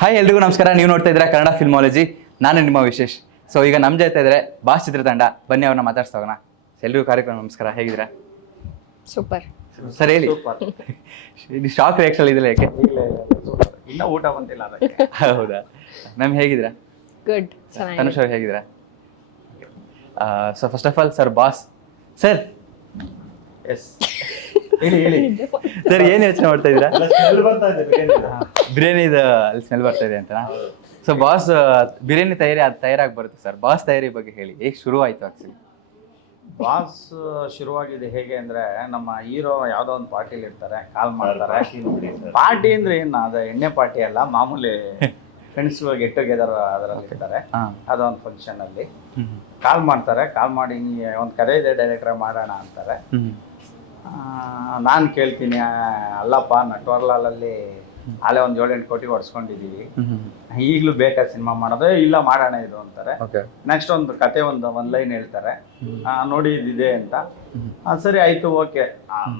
Hi ಎಲ್ರಿಗೂ ನಮಸ್ಕಾರ. ನೀವು ನೋಡ್ತಾ ಇದ್ದೀರಾ ಕನ್ನಡ ಫಿಲ್ಮಾಲಜಿ. ನಾನು ನಿಮ್ಮ ವಿಶೇಷ್. ಸೊ ಈಗ ನಮ್ಮ ಜೊತೆ ಇದ್ದಾರೆ ಬಾಸ್ ಚಿತ್ರತಂಡ. ಬನ್ನಿ ಅವ್ರನ್ನ ಮಾತಾಡ್ತಾ ಹೋಗೋಣ. ಎಲ್ರಿಗೂ ಕಾರ್ಯಕ್ರಮ ನಮಸ್ಕಾರ. ಹೇಗಿದ್ದೀರಾ? ಸೂಪರ್ ಸರ್ ಹೇಳಿ. ಇದು ಶಾಕ್ ರಿಯಾಕ್ಷನ್ ಇದೆಯಲ್ಲ, ಯಾಕೆ? ಇನ್ನ ಊಟ ಬಂದಿಲ್ಲ ಅದಕ್ಕೆ. ಹೌದಾ ಮ್ಯಾಮ್, ಹೇಗಿದ್ದೀರಾ? ಗುಡ್. ತನುಷ್ ಅವ್ರು ಹೇಗಿದ್ದೀರಾ? So first of all sir boss sir yes ಹೇಳಿ ಹೇಳಿ ಸರ್ ಏನು ಯೋಚನೆ ಮಾಡ್ತಾ ಇದ್ದೀರಾ? ಸ್ಮೆಲ್ ಬರ್ತಾ ಇದೆ ಬಿರಿಯಾನಿದು. ಬಿರಿಯಾನಿದು ಅಲ್ಲಿ ಸ್ಮೆಲ್ ಬರ್ತಾ ಇದೆ ಅಂತನಾ? ಸೊ ಬಾಸ್ ಬಿರಿಯಾನಿ ತಯಾರಾಗಿ ಬರುತ್ತೆ ಸರ್. ಬಾಸ್ ತಯಾರಿ ಬಗ್ಗೆ ಹೇಳಿ, ಹೇಗೆ ಶುರು ಆಯ್ತು ಆಕ್ಚುಲಿ? ಬಾಸ್ ಶುರುವಾಗಿದೆ ಹೇಗೆ ಅಂದ್ರೆ, ನಮ್ಮ ಹೀರೋ ಯಾವ್ದೋ ಒಂದು ಪಾರ್ಟಿಲಿ ಇರ್ತಾರೆ, ಕಾಲ್ ಮಾಡ್ತಾರೆ. ಪಾರ್ಟಿ ಅಂದ್ರೆ ಏನು, ಅದು ಎಣ್ಣೆ ಪಾರ್ಟಿ ಅಲ್ಲ, ಮಾಮೂಲಿ ಫ್ರೆಂಡ್ಸ್ ಗೆಟ್ ಟುಗೆದರ್ ಅದರಲ್ಲಿ ಇರ್ತಾರೆ. ಅದೊಂದು ಫಂಕ್ಷನ್ ಅಲ್ಲಿ ಕಾಲ್ ಮಾಡ್ತಾರೆ. ಕಾಲ್ ಮಾಡಿ ಒಂದು ಕಥೆ ಇದೆ ಡೈರೆಕ್ಟರ್ ಮಾಡೋಣ ಅಂತಾರೆ. ನಾನು ಕೇಳ್ತೀನಿ, ಅಲ್ಲಪ್ಪ ನಟ್ವರ್ಲಾಲಲ್ಲಿ ಅಲ್ಲೇ ಒಂದು 7-8 ಕೋಟಿ ಹೊಡ್ಸ್ಕೊಂಡಿದೀವಿ, ಈಗಲೂ ಬೇಕಾ ಸಿನಿಮಾ ಮಾಡೋದು? ಇಲ್ಲ ಮಾಡೋಣ ಇದು ಅಂತಾರೆ. ನೆಕ್ಸ್ಟ್ ಒಂದು ಕತೆ ಒಂದು ಲೈನ್ ಹೇಳ್ತಾರೆ, ನೋಡಿ ಇದಿದೆ ಅಂತ. ಸರಿ ಆಯ್ತು, ಓಕೆ.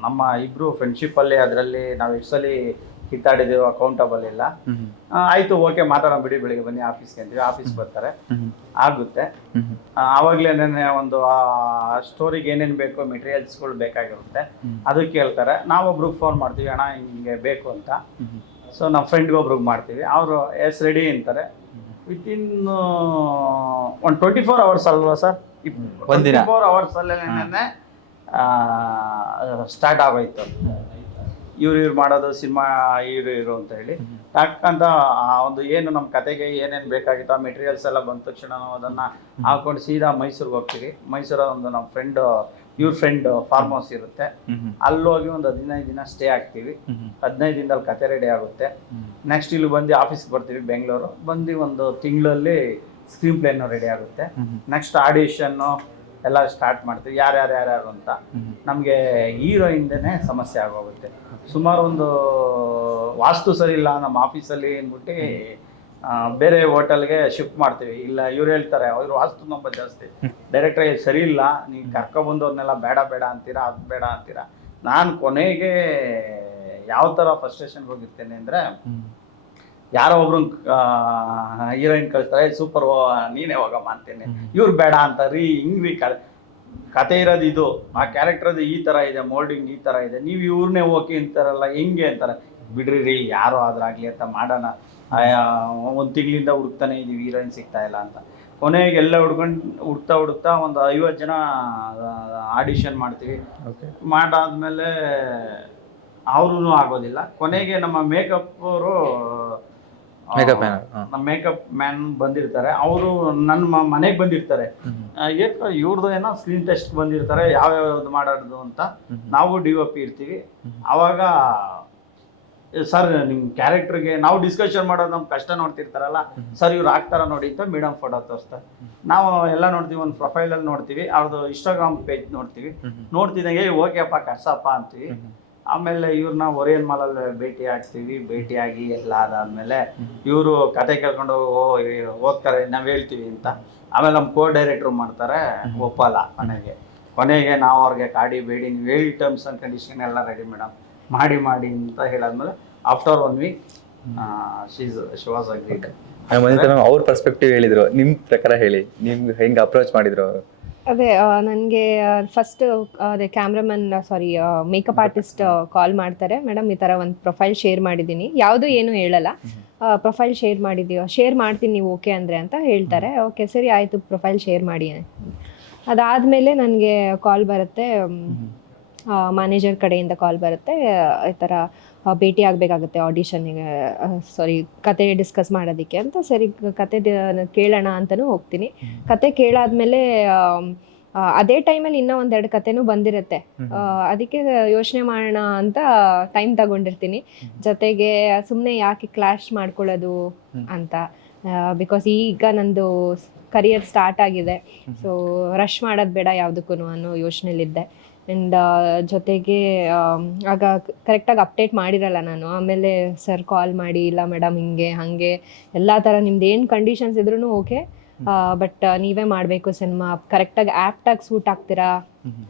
ನಮ್ಮ ಇಬ್ರು ಫ್ರೆಂಡ್ಶಿಪ್ ಅಲ್ಲಿ ಅದರಲ್ಲಿ ನಾವು ಎಷ್ಟು ಸಲ ಕಿತ್ತಾಡಿದೀವಿ ಅಕೌಂಟಬಲ್ ಇಲ್ಲ. ಆಯ್ತು, ಓಕೆ, ಮಾತಾಡೋಣ ಬಿಡಿ, ಬೆಳಿಗ್ಗೆ ಬನ್ನಿ ಆಫೀಸ್ಗೆ ಅಂತೀವಿ. ಆಫೀಸ್ ಬರ್ತಾರೆ, ಆಗುತ್ತೆ. ಆವಾಗಲೇ ಒಂದು ಸ್ಟೋರಿಗೆ ಏನೇನು ಬೇಕು ಮೆಟೀರಿಯಲ್ಸ್ಗಳು ಬೇಕಾಗಿರುತ್ತೆ, ಅದು ಕೇಳ್ತಾರೆ. ನಾವೊಬ್ರಿಗೆ ಫೋನ್ ಮಾಡ್ತೀವಿ, ಅಣ್ಣ ಹಿಂಗೆ ಬೇಕು ಅಂತ. ಸೊ ನಮ್ಮ ಫ್ರೆಂಡ್ಗೆ ಒಬ್ರಿಗೆ ಮಾಡ್ತೀವಿ, ಅವರು ಎಸ್ ರೆಡಿ ಅಂತಾರೆ. ವಿತಿನ್ ಒಂದು 24 hours ಅಲ್ವಾ ಸರ್? 24 hours ಅಲ್ಲೇ ಸ್ಟಾರ್ಟ್ ಆಗೋಯ್ತು. ಇವ್ರು ಮಾಡೋದು ಸಿನಿಮಾ ಇವರು ಅಂತ ಹೇಳಿ ಅಂತ ಒಂದು ಏನು ನಮ್ಮ ಕತೆಗೆ ಏನೇನು ಬೇಕಾಗಿತ್ತು ಆ ಮೆಟೀರಿಯಲ್ಸ್ ಎಲ್ಲ ಬಂದ ತಕ್ಷಣ ನಾವು ಅದನ್ನು ಹಾಕೊಂಡು ಸೀದಾ ಮೈಸೂರಿಗೆ ಹೋಗ್ತೀವಿ. ಮೈಸೂರ ಒಂದು ನಮ್ಮ ಇವ್ರ ಫ್ರೆಂಡ್ ಫಾರ್ಮ್ ಹೌಸ್ ಇರುತ್ತೆ, ಅಲ್ಲೋಗಿ ಒಂದು 15 ದಿನ ಸ್ಟೇ ಆಗ್ತೀವಿ. 15 ದಿನದಲ್ಲಿ ಕತೆ ರೆಡಿ ಆಗುತ್ತೆ. ನೆಕ್ಸ್ಟ್ ಇಲ್ಲಿ ಬಂದು ಆಫೀಸ್ಗೆ ಬರ್ತೀವಿ ಬೆಂಗಳೂರು. ಬಂದು ಒಂದು ತಿಂಗಳಲ್ಲಿ ಸ್ಕ್ರೀನ್ ಪ್ಲೇನು ರೆಡಿ ಆಗುತ್ತೆ. ನೆಕ್ಸ್ಟ್ ಆಡಿಷನ್ನು ಎಲ್ಲ ಸ್ಟಾರ್ಟ್ ಮಾಡ್ತೀವಿ, ಯಾರ್ಯಾರು ಅಂತ. ನಮಗೆ ಹೀರೋಯಿಂದನೇ ಸಮಸ್ಯೆ ಆಗೋಗುತ್ತೆ. ಸುಮಾರು ಒಂದು ವಾಸ್ತು ಸರಿ ಇಲ್ಲ ನಮ್ಮ ಆಫೀಸಲ್ಲಿ ಅಂದ್ಬಿಟ್ಟು ಬೇರೆ ಹೋಟೆಲ್ಗೆ ಶಿಫ್ಟ್ ಮಾಡ್ತೀವಿ. ಇಲ್ಲ ಇವ್ರು ಹೇಳ್ತಾರೆ, ಅವ್ರು ವಾಸ್ತು ತುಂಬ ಜಾಸ್ತಿ, ಡೈರೆಕ್ಟರ್ ಸರಿ ಇಲ್ಲ, ನೀವು ಕರ್ಕೊಬಂದವ್ರನ್ನೆಲ್ಲ ಬೇಡ ಅಂತೀರಾ, ಅದು ಬೇಡ ಅಂತೀರಾ. ನಾನು ಕೊನೆಗೆ ಯಾವ ಥರ ಫ್ರಸ್ಟ್ರೇಷನ್ಗೆ ಹೋಗಿರ್ತೇನೆ ಅಂದರೆ, ಯಾರೋ ಒಬ್ರು ಹೀರೋಯಿನ್ ಕಳಿಸ್ತಾರೆ, ಸೂಪರ್ ನೀನೇ ಹೋಗಮ್ಮ ಅಂತೇನೆ. ಇವ್ರು ಬೇಡ ಅಂತಾರ್ರಿ, ಹಿಂಗ್ರಿ ಕತೆ ಇರೋದು ಇದು, ಆ ಕ್ಯಾರೆಕ್ಟರ್ ಈ ಥರ ಇದೆ, ಮೋಲ್ಡಿಂಗ್ ಈ ಥರ ಇದೆ, ನೀವು ಇವ್ರನ್ನೇ ಓಕೆ ಅಂತಾರಲ್ಲ, ಹೆಂಗೆ ಅಂತಾರೆ. ಬಿಡ್ರಿ ರೀ, ಯಾರೋ ಆದ್ರಾಗ್ಲಿ ಅಂತ ಮಾಡೋಣ. ಒಂದು ತಿಂಗಳಿಂದ ಹುಡುಕ್ತಾನೆ ಇದೀವಿ, ಹೀರೋಯಿನ್ ಸಿಗ್ತಾ ಇಲ್ಲ ಅಂತ. ಕೊನೆಗೆ ಎಲ್ಲ ಹುಡುಕ್ತಾ ಒಂದು 50 ಜನ ಆಡಿಷನ್ ಮಾಡ್ತೀವಿ. ಮಾಡಾದ್ಮೇಲೆ ಅವ್ರೂ ಆಗೋದಿಲ್ಲ. ಕೊನೆಗೆ ನಮ್ಮ ನಮ್ಮ ಮೇಕಪ್ ಮ್ಯಾನ್ ಬಂದಿರ್ತಾರೆ, ಅವರು ನನ್ನ ಮನೆಗೆ ಬಂದಿರ್ತಾರೆ. ಇವ್ರದ್ದು ಏನೋ ಸ್ಕ್ರೀನ್ ಟೆಸ್ಟ್ ಬಂದಿರ್ತಾರೆ, ಯಾವ್ಯಾವ್ದು ಮಾಡೋದು ಅಂತ. ನಾವು DOP ಇರ್ತೀವಿ. ಆವಾಗ ಸರ್ ನಿಮ್ಮ ಕ್ಯಾರೆಕ್ಟರ್ಗೆ ನಾವು ಡಿಸ್ಕಷನ್ ಮಾಡೋದು, ನಮ್ಮ ಕಷ್ಟ ನೋಡ್ತಿರ್ತಾರಲ್ಲ, ಸರ್ ಇವ್ರು ಆಗ್ತಾರ ನೋಡಿ ಅಂತ ಮೇಡಮ್ ಫೋಟೋ ತೋರಿಸ್ತಾರೆ. ನಾವು ಎಲ್ಲ ನೋಡ್ತೀವಿ, ಒಂದು ಪ್ರೊಫೈಲಲ್ಲಿ ನೋಡ್ತೀವಿ, ಅವ್ರದ್ದು ಇನ್ಸ್ಟಾಗ್ರಾಮ್ ಪೇಜ್ ನೋಡ್ತಿದ್ದಂಗೆ ಓಕೆಪ್ಪ ಕರ್ಸಪ್ಪ ಅಂತೀವಿ. ಆಮೇಲೆ ಇವ್ರನ್ನ ಒರಿಯನ್ ಮಾಲಲ್ಲಿ ಭೇಟಿಯಾಗಿ ಎಲ್ಲ ಅದಾದ್ಮೇಲೆ ಇವರು ಕತೆ ಕೇಳ್ಕೊಂಡು ಹೋಗ್ತಾರೆ, ನಾವು ಹೇಳ್ತೀವಿ ಅಂತ. ಆಮೇಲೆ ನಮ್ಮ ಡೈರೆಕ್ಟ್ರು ಮಾಡ್ತಾರೆ, ಒಪ್ಪಲ್ಲ. ಕೊನೆಗೆ ನಾವು ಅವ್ರಿಗೆ ಕಾಡಿ ಬೇಡಿ, ನೀವು ಹೇಳಿ ಟರ್ಮ್ಸ್ ಆ್ಯಂಡ್ ಕಂಡೀಷನ್ ಎಲ್ಲ ರೆಡಿ ಮೇಡಮ್, ಮಾಡಿ ಅಂತ ಹೇಳಾದ್ಮೇಲೆ after 1 week she was agreed. ಅವ್ರ ಪರ್ಸ್ಪೆಕ್ಟಿವ್ ಹೇಳಿದ್ರು, ನಿಮ್ಮ ಪ್ರಕಾರ ಹೇಳಿ, ನಿಮ್ಗೆ ಹೆಂಗೆ ಅಪ್ರೋಚ್ ಮಾಡಿದ್ರು ಅವರು? ಅದೇ ನನಗೆ ಫಸ್ಟ್ ಅದೇ ಕ್ಯಾಮ್ರಾಮನ್ ಮೇಕಪ್ ಆರ್ಟಿಸ್ಟ್ ಕಾಲ್ ಮಾಡ್ತಾರೆ. ಮೇಡಮ್ ಈ ಥರ ಒಂದು ಪ್ರೊಫೈಲ್ ಶೇರ್ ಮಾಡಿದ್ದೀನಿ, ಯಾವುದು ಏನು ಹೇಳಲ್ಲ, ಪ್ರೊಫೈಲ್ ಶೇರ್ ಮಾಡ್ತೀನಿ ನೀವು ಓಕೆ ಅಂದರೆ ಅಂತ ಹೇಳ್ತಾರೆ. ಓಕೆ ಸರಿ ಆಯಿತು, ಪ್ರೊಫೈಲ್ ಶೇರ್ ಮಾಡಿ. ಅದಾದಮೇಲೆ ನನಗೆ ಕಾಲ್ ಬರುತ್ತೆ, ಮ್ಯಾನೇಜರ್ ಕಡೆಯಿಂದ ಕಾಲ್ ಬರುತ್ತೆ, ಈ ಥರ ಭೇಟಿ ಆಗಬೇಕಾಗುತ್ತೆ ಆಡಿಷನ್ನಿಗೆ, ಕತೆ ಡಿಸ್ಕಸ್ ಮಾಡೋದಕ್ಕೆ ಅಂತ. ಸರಿ ಕತೆ ಕೇಳೋಣ ಅಂತಲೂ ಹೋಗ್ತೀನಿ. ಕತೆ ಕೇಳಾದ್ಮೇಲೆ ಅದೇ ಟೈಮಲ್ಲಿ ಇನ್ನೂ 1-2 ಕತೆನೂ ಬಂದಿರುತ್ತೆ. ಅದಕ್ಕೆ ಯೋಚನೆ ಮಾಡೋಣ ಅಂತ ಟೈಮ್ ತಗೊಂಡಿರ್ತೀನಿ. ಜೊತೆಗೆ ಸುಮ್ಮನೆ ಯಾಕೆ ಕ್ಲಾಶ್ ಮಾಡ್ಕೊಳ್ಳೋದು ಅಂತ, ಬಿಕಾಸ್ ಈಗ ನಂದು ಕರಿಯರ್ ಸ್ಟಾರ್ಟ್ ಆಗಿದೆ. ಸೊ ರಶ್ ಮಾಡೋದು ಬೇಡ ಯಾವುದಕ್ಕೂ ಅನ್ನೋ ಯೋಚನೆಯಲ್ಲಿದ್ದೆ. ಆ್ಯಂಡ್ ಜೊತೆಗೆ ಆಗ ಕರೆಕ್ಟಾಗಿ ಅಪ್ಡೇಟ್ ಮಾಡಿರಲ್ಲ ನಾನು. ಆಮೇಲೆ ಸರ್ ಕಾಲ್ ಮಾಡಿ, ಇಲ್ಲ ಮೇಡಮ್ ಹಿಂಗೆ ಹಾಗೆ ಎಲ್ಲ ಥರ ನಿಮ್ದು ಏನು ಕಂಡೀಷನ್ಸ್ ಇದ್ರೂ ಓಕೆ, ಬಟ್ ನೀವೇ ಮಾಡಬೇಕು ಸಿನಿಮಾ, ಕರೆಕ್ಟಾಗಿ ಆ್ಯಪ್ಟಾಗಿ ಸೂಟ್ ಆಗ್ತೀರಾ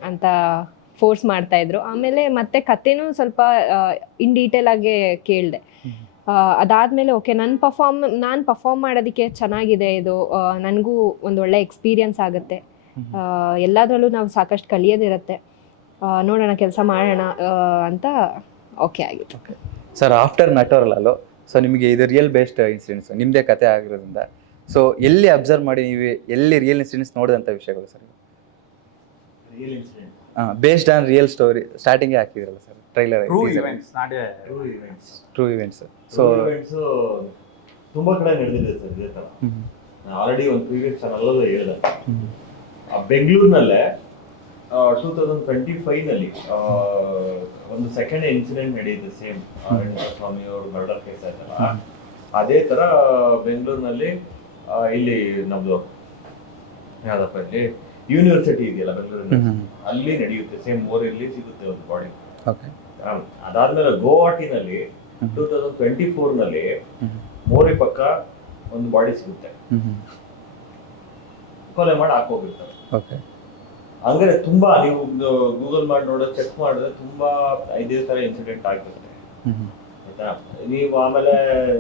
ಅಂತ ಫೋರ್ಸ್ ಮಾಡ್ತಾಯಿದ್ರು. ಆಮೇಲೆ ಮತ್ತೆ ಕತೆನೂ ಸ್ವಲ್ಪ ಇನ್ ಡೀಟೇಲ್ ಆಗಿ ಕೇಳಿದೆ. ಅದಾದಮೇಲೆ ಓಕೆ ನಾನು ಪರ್ಫಾರ್ಮ್ ಮಾಡೋದಕ್ಕೆ ಚೆನ್ನಾಗಿದೆ ಇದು, ನನಗೂ ಒಂದು ಒಳ್ಳೆ ಎಕ್ಸ್ಪೀರಿಯನ್ಸ್ ಆಗುತ್ತೆ, ಎಲ್ಲದರಲ್ಲೂ ನಾವು ಸಾಕಷ್ಟು ಕಲಿಯೋದಿರುತ್ತೆ, ನೋಡೋಣ ಕೆಲಸ ಮಾಡೋಣ ಅಂತ ಓಕೆ ಆಗಿತ್ತು. ಸರ್ ಆಫ್ಟರ್ ನಟೋರಲ್ಲೂ ಸೊ ನಿಮಗೆ ಇದು ರಿಯಲ್ ಬೇಸ್ಡ್ ಇನ್ಸಿಡೆಂಟ್ಸ್ ನಿಮ್ಮದೇ ಕತೆ ಆಗಿರೋದ್ರಿಂದ ಸೊ ಎಲ್ಲಿ ಅಬ್ಸರ್ವ್ ಮಾಡಿ ನೀವು ಎಲ್ಲಿ ರಿಯಲ್ ಇನ್ಸಿಡೆಂಟ್ಸ್ ನೋಡಿದಂಥ ವಿಷಯಗಳು sir? Real incident, based on real story ಸ್ಟಾರ್ಟಿಂಗೇ ಹಾಕಿದ್ರಲ್ಲ sir trailer. True events true events. So events ತುಂಬಾ ಕಡೆ ನಡೆದಿದೆ ಸರ್ ಇದೇ ತರ. ಆಲ್ರೆಡಿ ಒಂದು ಪ್ರೀವಿಯಸ್ ಚಾನಲ್ ಹೇಳಿದೆ, ಬೆಂಗಳೂರಿನಲ್ಲೇ 2025 ನಲ್ಲಿ ಒಂದು ಸೆಕೆಂಡ್ ಇನ್ಸಿಡೆಂಟ್ ನಡೆಯುತ್ತೆ, ಸೇಮ್ ಸ್ವಾಮಿ ಅವರು ಮರ್ಡರ್ ಕೇಸ್ ಆಯ್ತಲ್ಲ, ಅದೇ ತರ ಬೆಂಗಳೂರಿನಲ್ಲಿ ಇಲ್ಲಿ ನಮ್ದು ಯಾವ್ದಪ್ಪ ಇಲ್ಲಿ ಯೂನಿವರ್ಸಿಟಿ ಇದೆಯಲ್ಲ ಬೆಂಗಳೂರಿನಲ್ಲಿ, ಅಲ್ಲಿ ನಡೆಯುತ್ತೆ ಸೇಮ್ ಮೋರಿಯಲ್ಲಿ ಸಿಗುತ್ತೆ ಒಂದು ಬಾಡಿ. ಅದಾದ್ಮೇಲೆ ಗೋವಾಟಿನಲ್ಲಿ 2024 ನಲ್ಲಿ ಮೋರಿ ಪಕ್ಕ ಒಂದು ಬಾಡಿ ಸಿಗುತ್ತೆ, ಕೊಲೆ ಮಾಡಿ ಹಾಕೋಗಿರ್ತಾರೆ. ಹಂಗಾರೆ ತುಂಬಾ ನೀವು ಗೂಗಲ್ ಮಾಡಿ ನೋಡೋದು ಚೆಕ್ ಮಾಡಿದ್ರೆ ತುಂಬಾ ಇದೇ ತರ ಇನ್ಸಿಡೆಂಟ್ ಆಗ್ತಿರುತ್ತೆ ಆಯ್ತಾ. ನೀವು ಆಮೇಲೆ